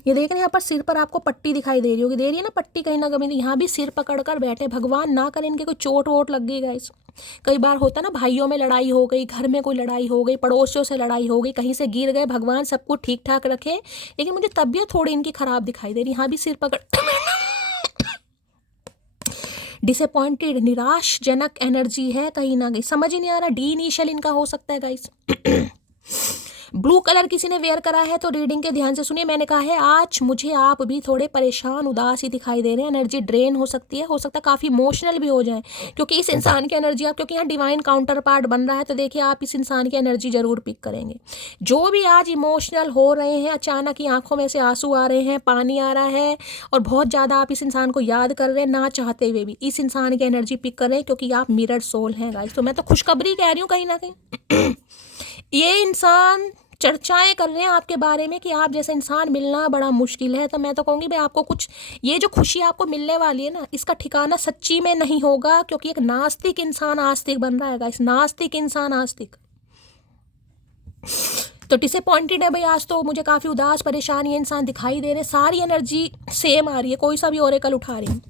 ये देख रहे हैं यहाँ पर सिर पर आपको पट्टी दिखाई दे रही होगी, दे रही है ना पट्टी कहीं ना कहीं, यहाँ भी सिर पकड़कर बैठे, भगवान ना करे इनके कोई चोट वोट लग गई गाइस। कई बार होता है ना भाइयों में लड़ाई हो गई, घर में कोई लड़ाई हो गई, पड़ोसियों से लड़ाई हो गई, कहीं से गिर गए, भगवान सब कुछ ठीक ठाक रखे, लेकिन मुझे तबीयत थोड़ी इनकी खराब दिखाई दे रही, यहाँ भी सिर पकड़ डिसअपॉइंटेड, निराशजनक एनर्जी है कहीं ना कहीं, समझ ही नहीं आ रहा, डी इनिशियल इनका हो सकता है गाइस। ब्लू कलर किसी ने वेयर करा है तो रीडिंग के ध्यान से सुनिए, मैंने कहा है आज मुझे आप भी थोड़े परेशान उदास ही दिखाई दे रहे हैं, एनर्जी ड्रेन हो सकती है, हो सकता है काफ़ी इमोशनल भी हो जाए, क्योंकि इस इंसान की एनर्जी आप, क्योंकि यहाँ डिवाइन काउंटर पार्ट बन रहा है, तो देखिए आप इस इंसान की एनर्जी जरूर पिक करेंगे। जो भी आज इमोशनल हो रहे हैं, अचानक ही आंखों में से आंसू आ रहे हैं, पानी आ रहा है, और बहुत ज़्यादा आप इस इंसान को याद कर रहे हैं, ना चाहते हुए भी इस इंसान की एनर्जी पिक कर रहे हैं, क्योंकि आप मिरर सोल हैं गाइस। तो मैं तो खुशखबरी कह रही हूँ कहीं ना कहीं। ये इंसान चर्चाएं कर रहे हैं आपके बारे में कि आप जैसे इंसान मिलना बड़ा मुश्किल है, तो मैं तो कहूँगी भाई आपको कुछ, ये जो खुशी आपको मिलने वाली है ना, इसका ठिकाना सच्ची में नहीं होगा, क्योंकि एक नास्तिक इंसान आस्तिक बन रहा है इस नास्तिक इंसान आस्तिक। तो डिसअपॉइंटेड है भाई आज, तो मुझे काफ़ी उदास परेशान ये इंसान दिखाई दे रहे, सारी एनर्जी सेम आ रही है, कोई सा भी ओरेकल उठा रही हूँ।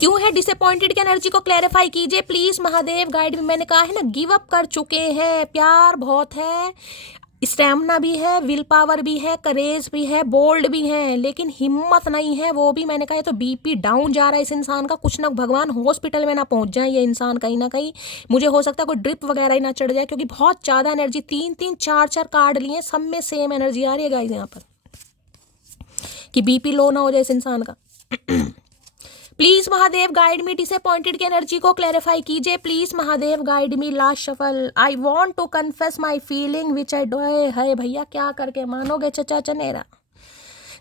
क्यों है डिसअपॉइंटेड की एनर्जी को क्लैरिफाई कीजिए प्लीज महादेव गाइड में। मैंने कहा है ना गिव अप कर चुके हैं, प्यार बहुत है, स्टैमिना भी है, विल पावर भी है, करेज भी है, बोल्ड भी है, लेकिन हिम्मत नहीं है, वो भी मैंने कहा, तो बीपी डाउन जा रहा है इस इंसान का, कुछ ना भगवान हॉस्पिटल में ना पहुंच जाए ये इंसान कहीं ना कहीं, मुझे हो सकता है कोई ड्रिप वगैरह ही ना चढ़ जाए, क्योंकि बहुत ज़्यादा एनर्जी, 3 4 कार्ड लिए, सब में सेम एनर्जी आ रही है गाइस यहाँ पर, कि बीपी लो ना हो जाए इस इंसान का। Please Mahadev guide me, disappointed की एनर्जी को क्लैरिफाई कीजिए please Mahadev guide me. Last shuffle, I want to confess my feeling which I do. है भैया क्या करके मानोगे चचा चनेरा,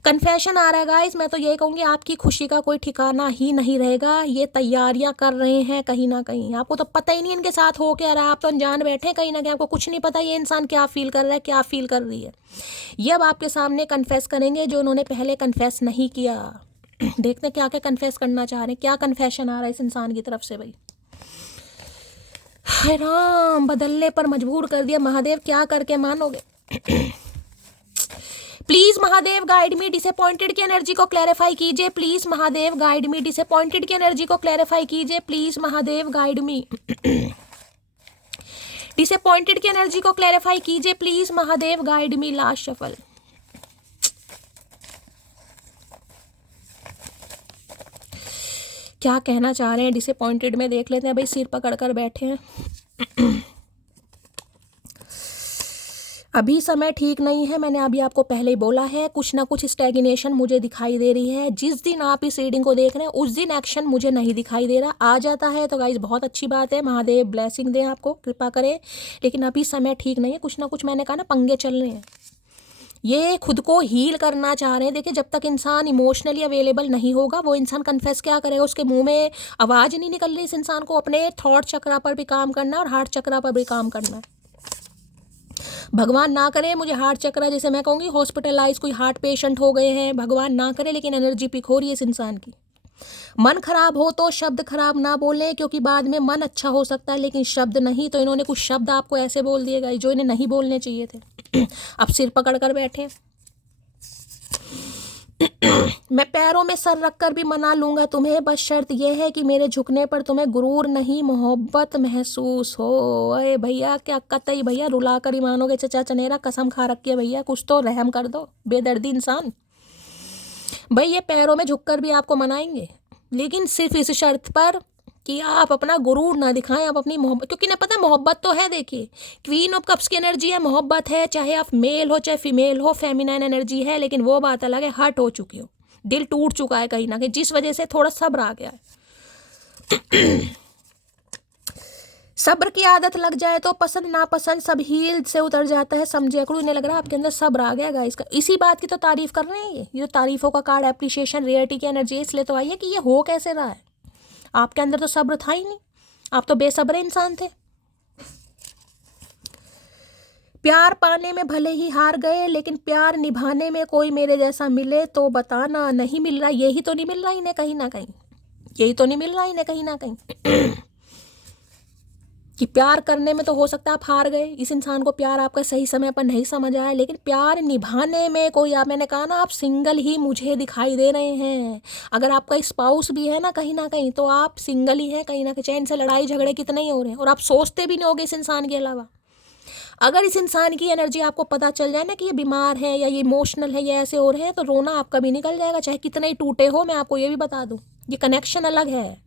कन्फेशन आ रहा है गाइस, मैं तो यही कहूँगी आपकी खुशी का कोई ठिकाना ही नहीं रहेगा। ये तैयारियां कर रहे हैं कहीं ना कहीं, आपको तो पता ही नहीं इनके साथ हो क्या रहा है, आप तो अनजान बैठे हैं कहीं ना कहीं, आपको कुछ नहीं पता ये इंसान क्या फील कर रहा है, क्या फील कर रही है। ये अब आपके सामने कन्फेस करेंगे जो उन्होंने पहले कन्फेस नहीं किया। देखते हैं क्या क्या कन्फेस करना चाह रहे हैं, क्या कन्फेशन आ रहा है इस इंसान की तरफ से। भाई हाय राम, बदलने पर मजबूर कर दिया महादेव, क्या करके मानोगे। Please Mahadev guide me, disappointed की एनर्जी को क्लैरिफाई कीजिए। Please Mahadev guide me, disappointed की एनर्जी को क्लैरिफाई कीजिए। Please Mahadev guide me, disappointed की एनर्जी को क्लैरिफाई कीजिए। Please Mahadev guide me. Last shuffle. क्या कहना चाह रहे हैं डिसअपॉइंटेड में, देख लेते हैं। भाई सिर पकड़ कर बैठे हैं। अभी समय ठीक नहीं है, मैंने अभी आपको पहले ही बोला है। कुछ ना कुछ स्टैग्नेशन मुझे दिखाई दे रही है। जिस दिन आप इस रीडिंग को देख रहे हैं उस दिन एक्शन मुझे नहीं दिखाई दे रहा। आ जाता है तो गाइज बहुत अच्छी बात है, महादेव ब्लेसिंग दें आपको, कृपा करें। लेकिन अभी समय ठीक नहीं है, कुछ ना कुछ मैंने कहा ना पंगे चल रहे हैं। ये खुद को हील करना चाह रहे हैं। देखिए जब तक इंसान इमोशनली अवेलेबल नहीं होगा वो इंसान कन्फेस क्या करेगा, उसके मुंह में आवाज़ नहीं निकल रही। इस इंसान को अपने थॉट चक्रा पर भी काम करना है और हार्ट चक्रा पर भी काम करना है। भगवान ना करे मुझे हार्ट चक्रा, जैसे मैं कहूँगी हॉस्पिटलाइज कोई हार्ट पेशेंट हो गए हैं, भगवान ना करे, लेकिन एनर्जी पिक हो रही है इस इंसान की। मन खराब हो तो शब्द खराब ना बोलें, क्योंकि बाद में मन अच्छा हो सकता है लेकिन शब्द नहीं। तो इन्होंने कुछ शब्द आपको ऐसे बोल दिए गए जो इन्हें नहीं बोलने चाहिए थे। अब सिर पकड़ कर बैठे। मैं पैरों में सर रखकर भी मना लूंगा तुम्हें, बस शर्त यह है कि मेरे झुकने पर तुम्हें गुरूर नहीं मोहब्बत महसूस हो। अरे भैया क्या कतई भैया रुला कर ही मानोगे, चचा चनेरा कसम खा रखी है भैया, कुछ तो रहम कर दो बेदर्दी इंसान। भाई ये पैरों में झुककर भी आपको मनाएंगे, लेकिन सिर्फ इस शर्त पर कि आप अपना गुरूर ना दिखाएं, आप अपनी मोहब्बत, क्योंकि ना पता मोहब्बत तो है। देखिए क्वीन ऑफ कप्स की एनर्जी है, मोहब्बत है, चाहे आप मेल हो चाहे फीमेल हो, फेमिनाइन एनर्जी है। लेकिन वो बात अलग है, हर्ट हो चुकी हो, दिल टूट चुका है कहीं ना कहीं, जिस वजह से थोड़ा सब्र आ गया है। सब्र की आदत लग जाए तो पसंद नापसंद सब हील से उतर जाता है, समझे करो। इन्हें लग रहा है आपके अंदर सब्र आ गया गाइस का, इसी बात की तो तारीफ कर रहे हैं। ये जो तारीफों का कार्ड, एप्रिशिएशन, रियलिटी की एनर्जी, इसलिए तो आई है कि ये हो कैसे रहा है। आपके अंदर तो सब्र था ही नहीं, आप तो बेसब्र इंसान थे। प्यार पाने में भले ही हार गए, लेकिन प्यार निभाने में कोई मेरे जैसा मिले तो बताना। नहीं मिल रहा, यही तो नहीं मिल रहा इन्हें कहीं ना कहीं, यही तो नहीं मिल रहा इन्हें कहीं ना कहीं। कि प्यार करने में तो हो सकता है आप हार गए, इस इंसान को प्यार आपका सही समय पर नहीं समझ आया, लेकिन प्यार निभाने में कोई, आप, मैंने कहा ना आप सिंगल ही मुझे दिखाई दे रहे हैं। अगर आपका स्पाउस भी है ना कहीं तो आप सिंगल ही हैं कहीं ना कहीं। चैन से लड़ाई झगड़े कितने ही हो रहे हैं और आप सोचते भी नहीं होगे इस इंसान के अलावा। अगर इस इंसान की एनर्जी आपको पता चल जाए ना कि ये बीमार है या ये इमोशनल है या ऐसे हो रहे हैं, तो रोना आपका भी निकल जाएगा, चाहे कितने ही टूटे हो। मैं आपको ये भी बता दूं, ये कनेक्शन अलग है।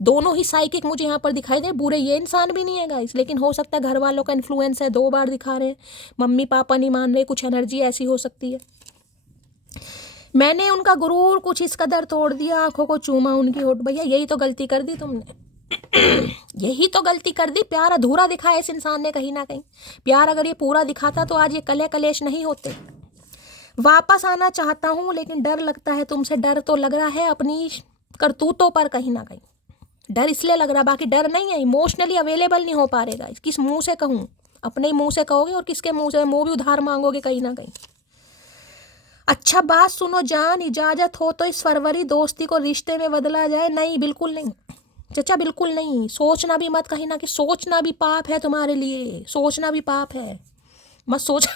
दोनों ही साइकिक मुझे यहाँ पर दिखाई दे। बुरे ये इंसान भी नहीं है गाइस, लेकिन हो सकता है घर वालों का इन्फ्लुएंस है, 2 बार दिखा रहे हैं, मम्मी पापा नहीं मान रहे, कुछ एनर्जी ऐसी हो सकती है। मैंने उनका गुरूर कुछ इस कदर तोड़ दिया, आंखों को चूमा उनकी होठ। भैया यही तो गलती कर दी तुमने। यही तो गलती कर दी, प्यार अधूरा दिखाया इस इंसान ने कहीं ना कहीं। प्यार अगर ये पूरा दिखाता तो आज ये कले कलेश नहीं होते। वापस आना चाहता हूँ लेकिन डर लगता है तुमसे। डर तो लग रहा है अपनी करतूतों पर कहीं ना कहीं, डर इसलिए लग रहा, बाकी डर नहीं है। इमोशनली अवेलेबल नहीं हो पा रहेगा। किस मुंह से कहूँ, अपने मुंह से कहोगे और किसके मुंह से, मुंह भी उधार मांगोगे कहीं ना कहीं। अच्छा बात सुनो जान, इजाजत हो तो इस फरवरी दोस्ती को रिश्ते में बदला जाए। नहीं बिल्कुल नहीं चचा, बिल्कुल नहीं। सोचना भी मत कहीं ना कि, सोचना भी पाप है तुम्हारे लिए, सोचना भी पाप है, मत सोच।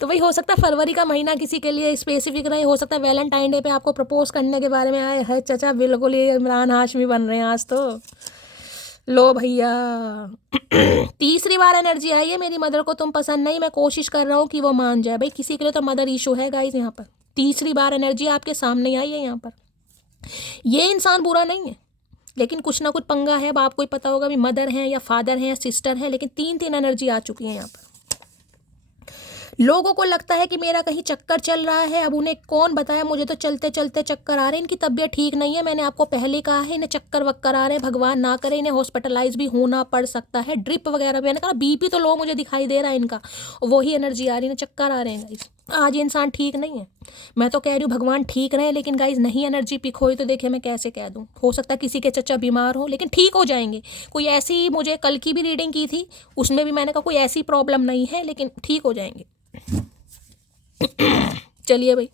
तो वही हो सकता है फरवरी का महीना किसी के लिए स्पेसिफिक रहे, हो सकता है वैलेंटाइन डे पे आपको प्रपोज करने के बारे में आए है। चचा बिल्कुल ये इमरान हाशमी बन रहे हैं आज तो। लो भैया। तीसरी बार एनर्जी आई है, मेरी मदर को तुम पसंद नहीं, मैं कोशिश कर रहा हूँ कि वो मान जाए। भाई किसी के लिए तो मदर इशू है गाइस यहाँ पर। तीसरी बार एनर्जी आपके सामने आई है यहाँ पर। ये इंसान बुरा नहीं है, लेकिन कुछ ना कुछ पंगा है। अब आपको ही पता होगा भी मदर है या फादर है या सिस्टर है, लेकिन 3 एनर्जी आ चुकी है यहाँ पर। लोगों को लगता है कि मेरा कहीं चक्कर चल रहा है। अब उन्हें कौन बताया, मुझे तो चलते चलते चक्कर आ रहे हैं। इनकी तबीयत ठीक नहीं है, मैंने आपको पहले कहा है, इन्हें चक्कर वक्कर आ रहे हैं। भगवान ना करे इन्हें हॉस्पिटलाइज भी होना पड़ सकता है, ड्रिप वगैरह भी। मैंने कहा बीपी तो लो मुझे दिखाई दे रहा है इनका, वही एनर्जी आ रही है, चक्कर आ रहे हैं गाइस। आज ये इंसान ठीक नहीं है। मैं तो कह रही हूँ भगवान ठीक रहे, लेकिन गाइज नहीं एनर्जी पिक हुई तो देखिए मैं कैसे कह दूँ। हो सकता है किसी के चचा बीमार हो, लेकिन ठीक हो जाएंगे। कोई ऐसी, मुझे कल की भी रीडिंग की थी, उसमें भी मैंने कहा कोई ऐसी प्रॉब्लम नहीं है, लेकिन ठीक हो जाएंगे। चलिए भाई,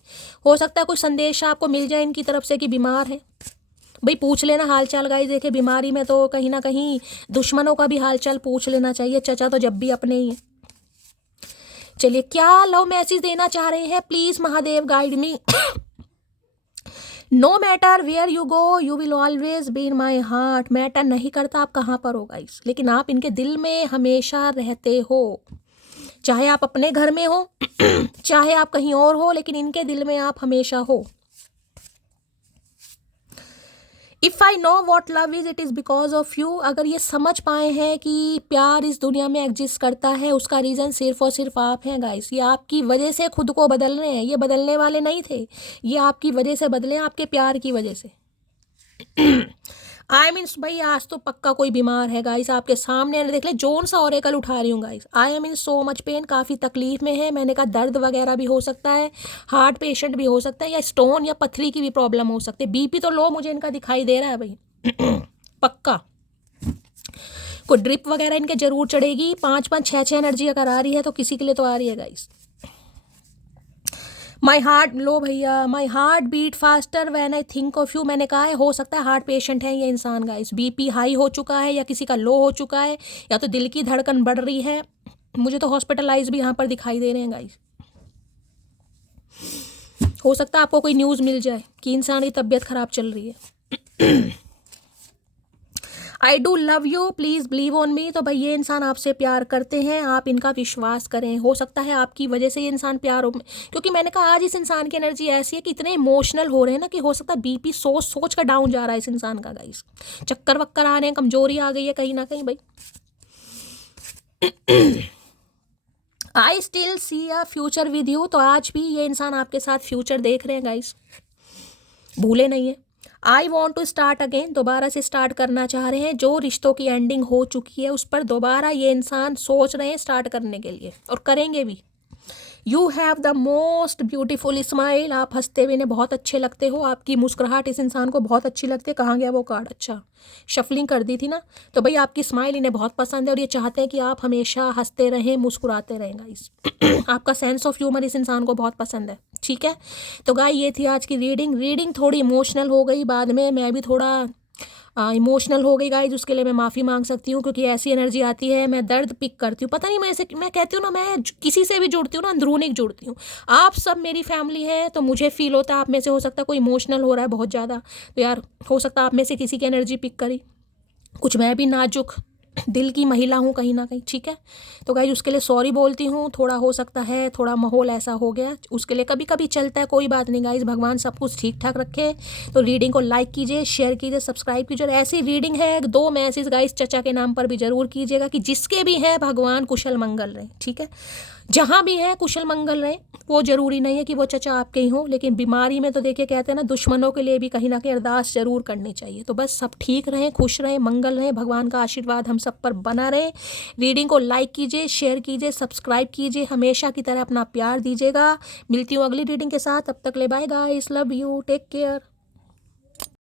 हो सकता है कुछ संदेश आपको मिल जाए इनकी तरफ से कि बीमार है। भाई पूछ लेना हाल चाल गाइस। देखे बीमारी में तो कहीं ना कहीं दुश्मनों का भी हाल चाल पूछ लेना चाहिए, चचा तो जब भी अपने ही है। चलिए, क्या लव मैसेज देना चाह रहे हैं, please Mahadev guide me. No matter where you go you will always be in my heart. Matter नहीं करता आप कहाँ पर हो गाइस, लेकिन आप इनके दिल में हमेशा रहते हो। चाहे आप अपने घर में हो चाहे आप कहीं और हो, लेकिन इनके दिल में आप हमेशा हो। If I know what love is it is because of you. अगर ये समझ पाए हैं कि प्यार इस दुनिया में एग्जिस्ट करता है, उसका रीज़न सिर्फ और सिर्फ आप हैं गाइस। ये आपकी वजह से खुद को बदल रहे हैं, ये बदलने वाले नहीं थे, ये आपकी वजह से बदले, आपके प्यार की वजह से। आई मीन भाई आज तो पक्का कोई बीमार है गाइस आपके सामने। देख ले जोन सा ओरेकल उठा रही हूँ guys. I am in so much pain, काफ़ी तकलीफ में है। मैंने कहा दर्द वगैरह भी हो सकता है, हार्ट पेशेंट भी हो सकता है, या स्टोन या पथरी की भी प्रॉब्लम हो सकती है। बीपी तो लो मुझे इनका दिखाई दे रहा है भाई। पक्का कोई ड्रिप वगैरह इनके जरूर चढ़ेगी। 5-5 6-6 एनर्जी अगर आ रही है तो किसी के लिए तो आ रही है गाइस। माई हार्ट, लो भैया, my heart beat faster when I think of you. मैंने कहा है हो सकता है हार्ट पेशेंट है ये इंसान गाइस। बीपी हाई हो चुका है, या किसी का लो हो चुका है, या तो दिल की धड़कन बढ़ रही है। मुझे तो हॉस्पिटलाइज भी यहाँ पर दिखाई दे रहे हैं गाइस। हो सकता है आपको कोई न्यूज़ मिल जाए कि इंसान की तबीयत खराब चल रही है। I do love you please believe on me. तो भाई ये इंसान आपसे प्यार करते हैं, आप इनका विश्वास करें। हो सकता है आपकी वजह से ये इंसान प्यार हो, क्योंकि मैंने कहा आज इस इंसान की एनर्जी ऐसी है कि इतने इमोशनल हो रहे हैं ना, कि हो सकता है बीपी सोच सोच कर डाउन जा रहा है इस इंसान का गाइस। चक्कर वक्कर आ रहे हैं, कमजोरी आ गई है कहीं ना कहीं भाई। I still see a future with you. तो आज भी ये इंसान आपके साथ फ्यूचर देख रहे हैं गाइस, भूले नहीं है। I want to start again, दोबारा से स्टार्ट करना चाह रहे हैं। जो रिश्तों की एंडिंग हो चुकी है उस पर दोबारा ये इंसान सोच रहे हैं स्टार्ट करने के लिए, और करेंगे भी। You have the most beautiful smile. आप हंसते हुए इन्हें बहुत अच्छे लगते हो, आपकी मुस्कुराहट इस इंसान को बहुत अच्छी लगती है। कहाँ गया वो कार्ड, अच्छा शफलिंग कर दी थी ना। तो भाई आपकी स्माइल इन्हें बहुत पसंद है, और ये चाहते हैं कि आप हमेशा हंसते रहें, मुस्कुराते रहें गाइस। आपका सेंस ऑफ ह्यूमर इस इंसान को बहुत पसंद है, ठीक है। तो गाइस ये थी आज की रीडिंग थोड़ी इमोशनल हो गई, बाद में मैं भी थोड़ा इमोशनल हो गई गाइज। उसके लिए मैं माफ़ी मांग सकती हूँ, क्योंकि ऐसी एनर्जी आती है, मैं दर्द पिक करती हूँ। पता नहीं मैं कहती हूँ ना, मैं किसी से भी जुड़ती हूँ ना, अंदरूनी जुड़ती हूँ। आप सब मेरी फैमिली है, तो मुझे फील होता है आप में से हो सकता है कोई इमोशनल हो रहा है बहुत ज़्यादा, तो यार हो सकता है आप में से किसी की एनर्जी पिक करी। कुछ मैं भी नाजुक दिल की महिला हूँ कहीं ना कहीं, ठीक है। तो गाइज उसके लिए सॉरी बोलती हूँ। थोड़ा हो सकता है थोड़ा माहौल ऐसा हो गया, उसके लिए कभी कभी चलता है, कोई बात नहीं गाइज। भगवान सब कुछ ठीक ठाक रखे। तो रीडिंग को लाइक कीजिए, शेयर कीजिए, सब्सक्राइब कीजिए। और ऐसी रीडिंग है 2 मैसेज गाइज चचा के नाम पर भी जरूर कीजिएगा, कि जिसके भी हैं भगवान कुशल मंगल रहे, ठीक है। जहाँ भी है कुशल मंगल रहे। वो जरूरी नहीं है कि वो चचा आपके ही हो, लेकिन बीमारी में तो देखिए कहते हैं ना, दुश्मनों के लिए भी कहीं ना कहीं अरदास जरूर करनी चाहिए। तो बस सब ठीक रहें, खुश रहें, मंगल रहें, भगवान का आशीर्वाद हम सब पर बना रहे। रीडिंग को लाइक कीजिए, शेयर कीजिए, सब्सक्राइब कीजिए, हमेशा की तरह अपना प्यार दीजिएगा। मिलती हूँ अगली रीडिंग के साथ, तब तक ले bye guys, love you, take care.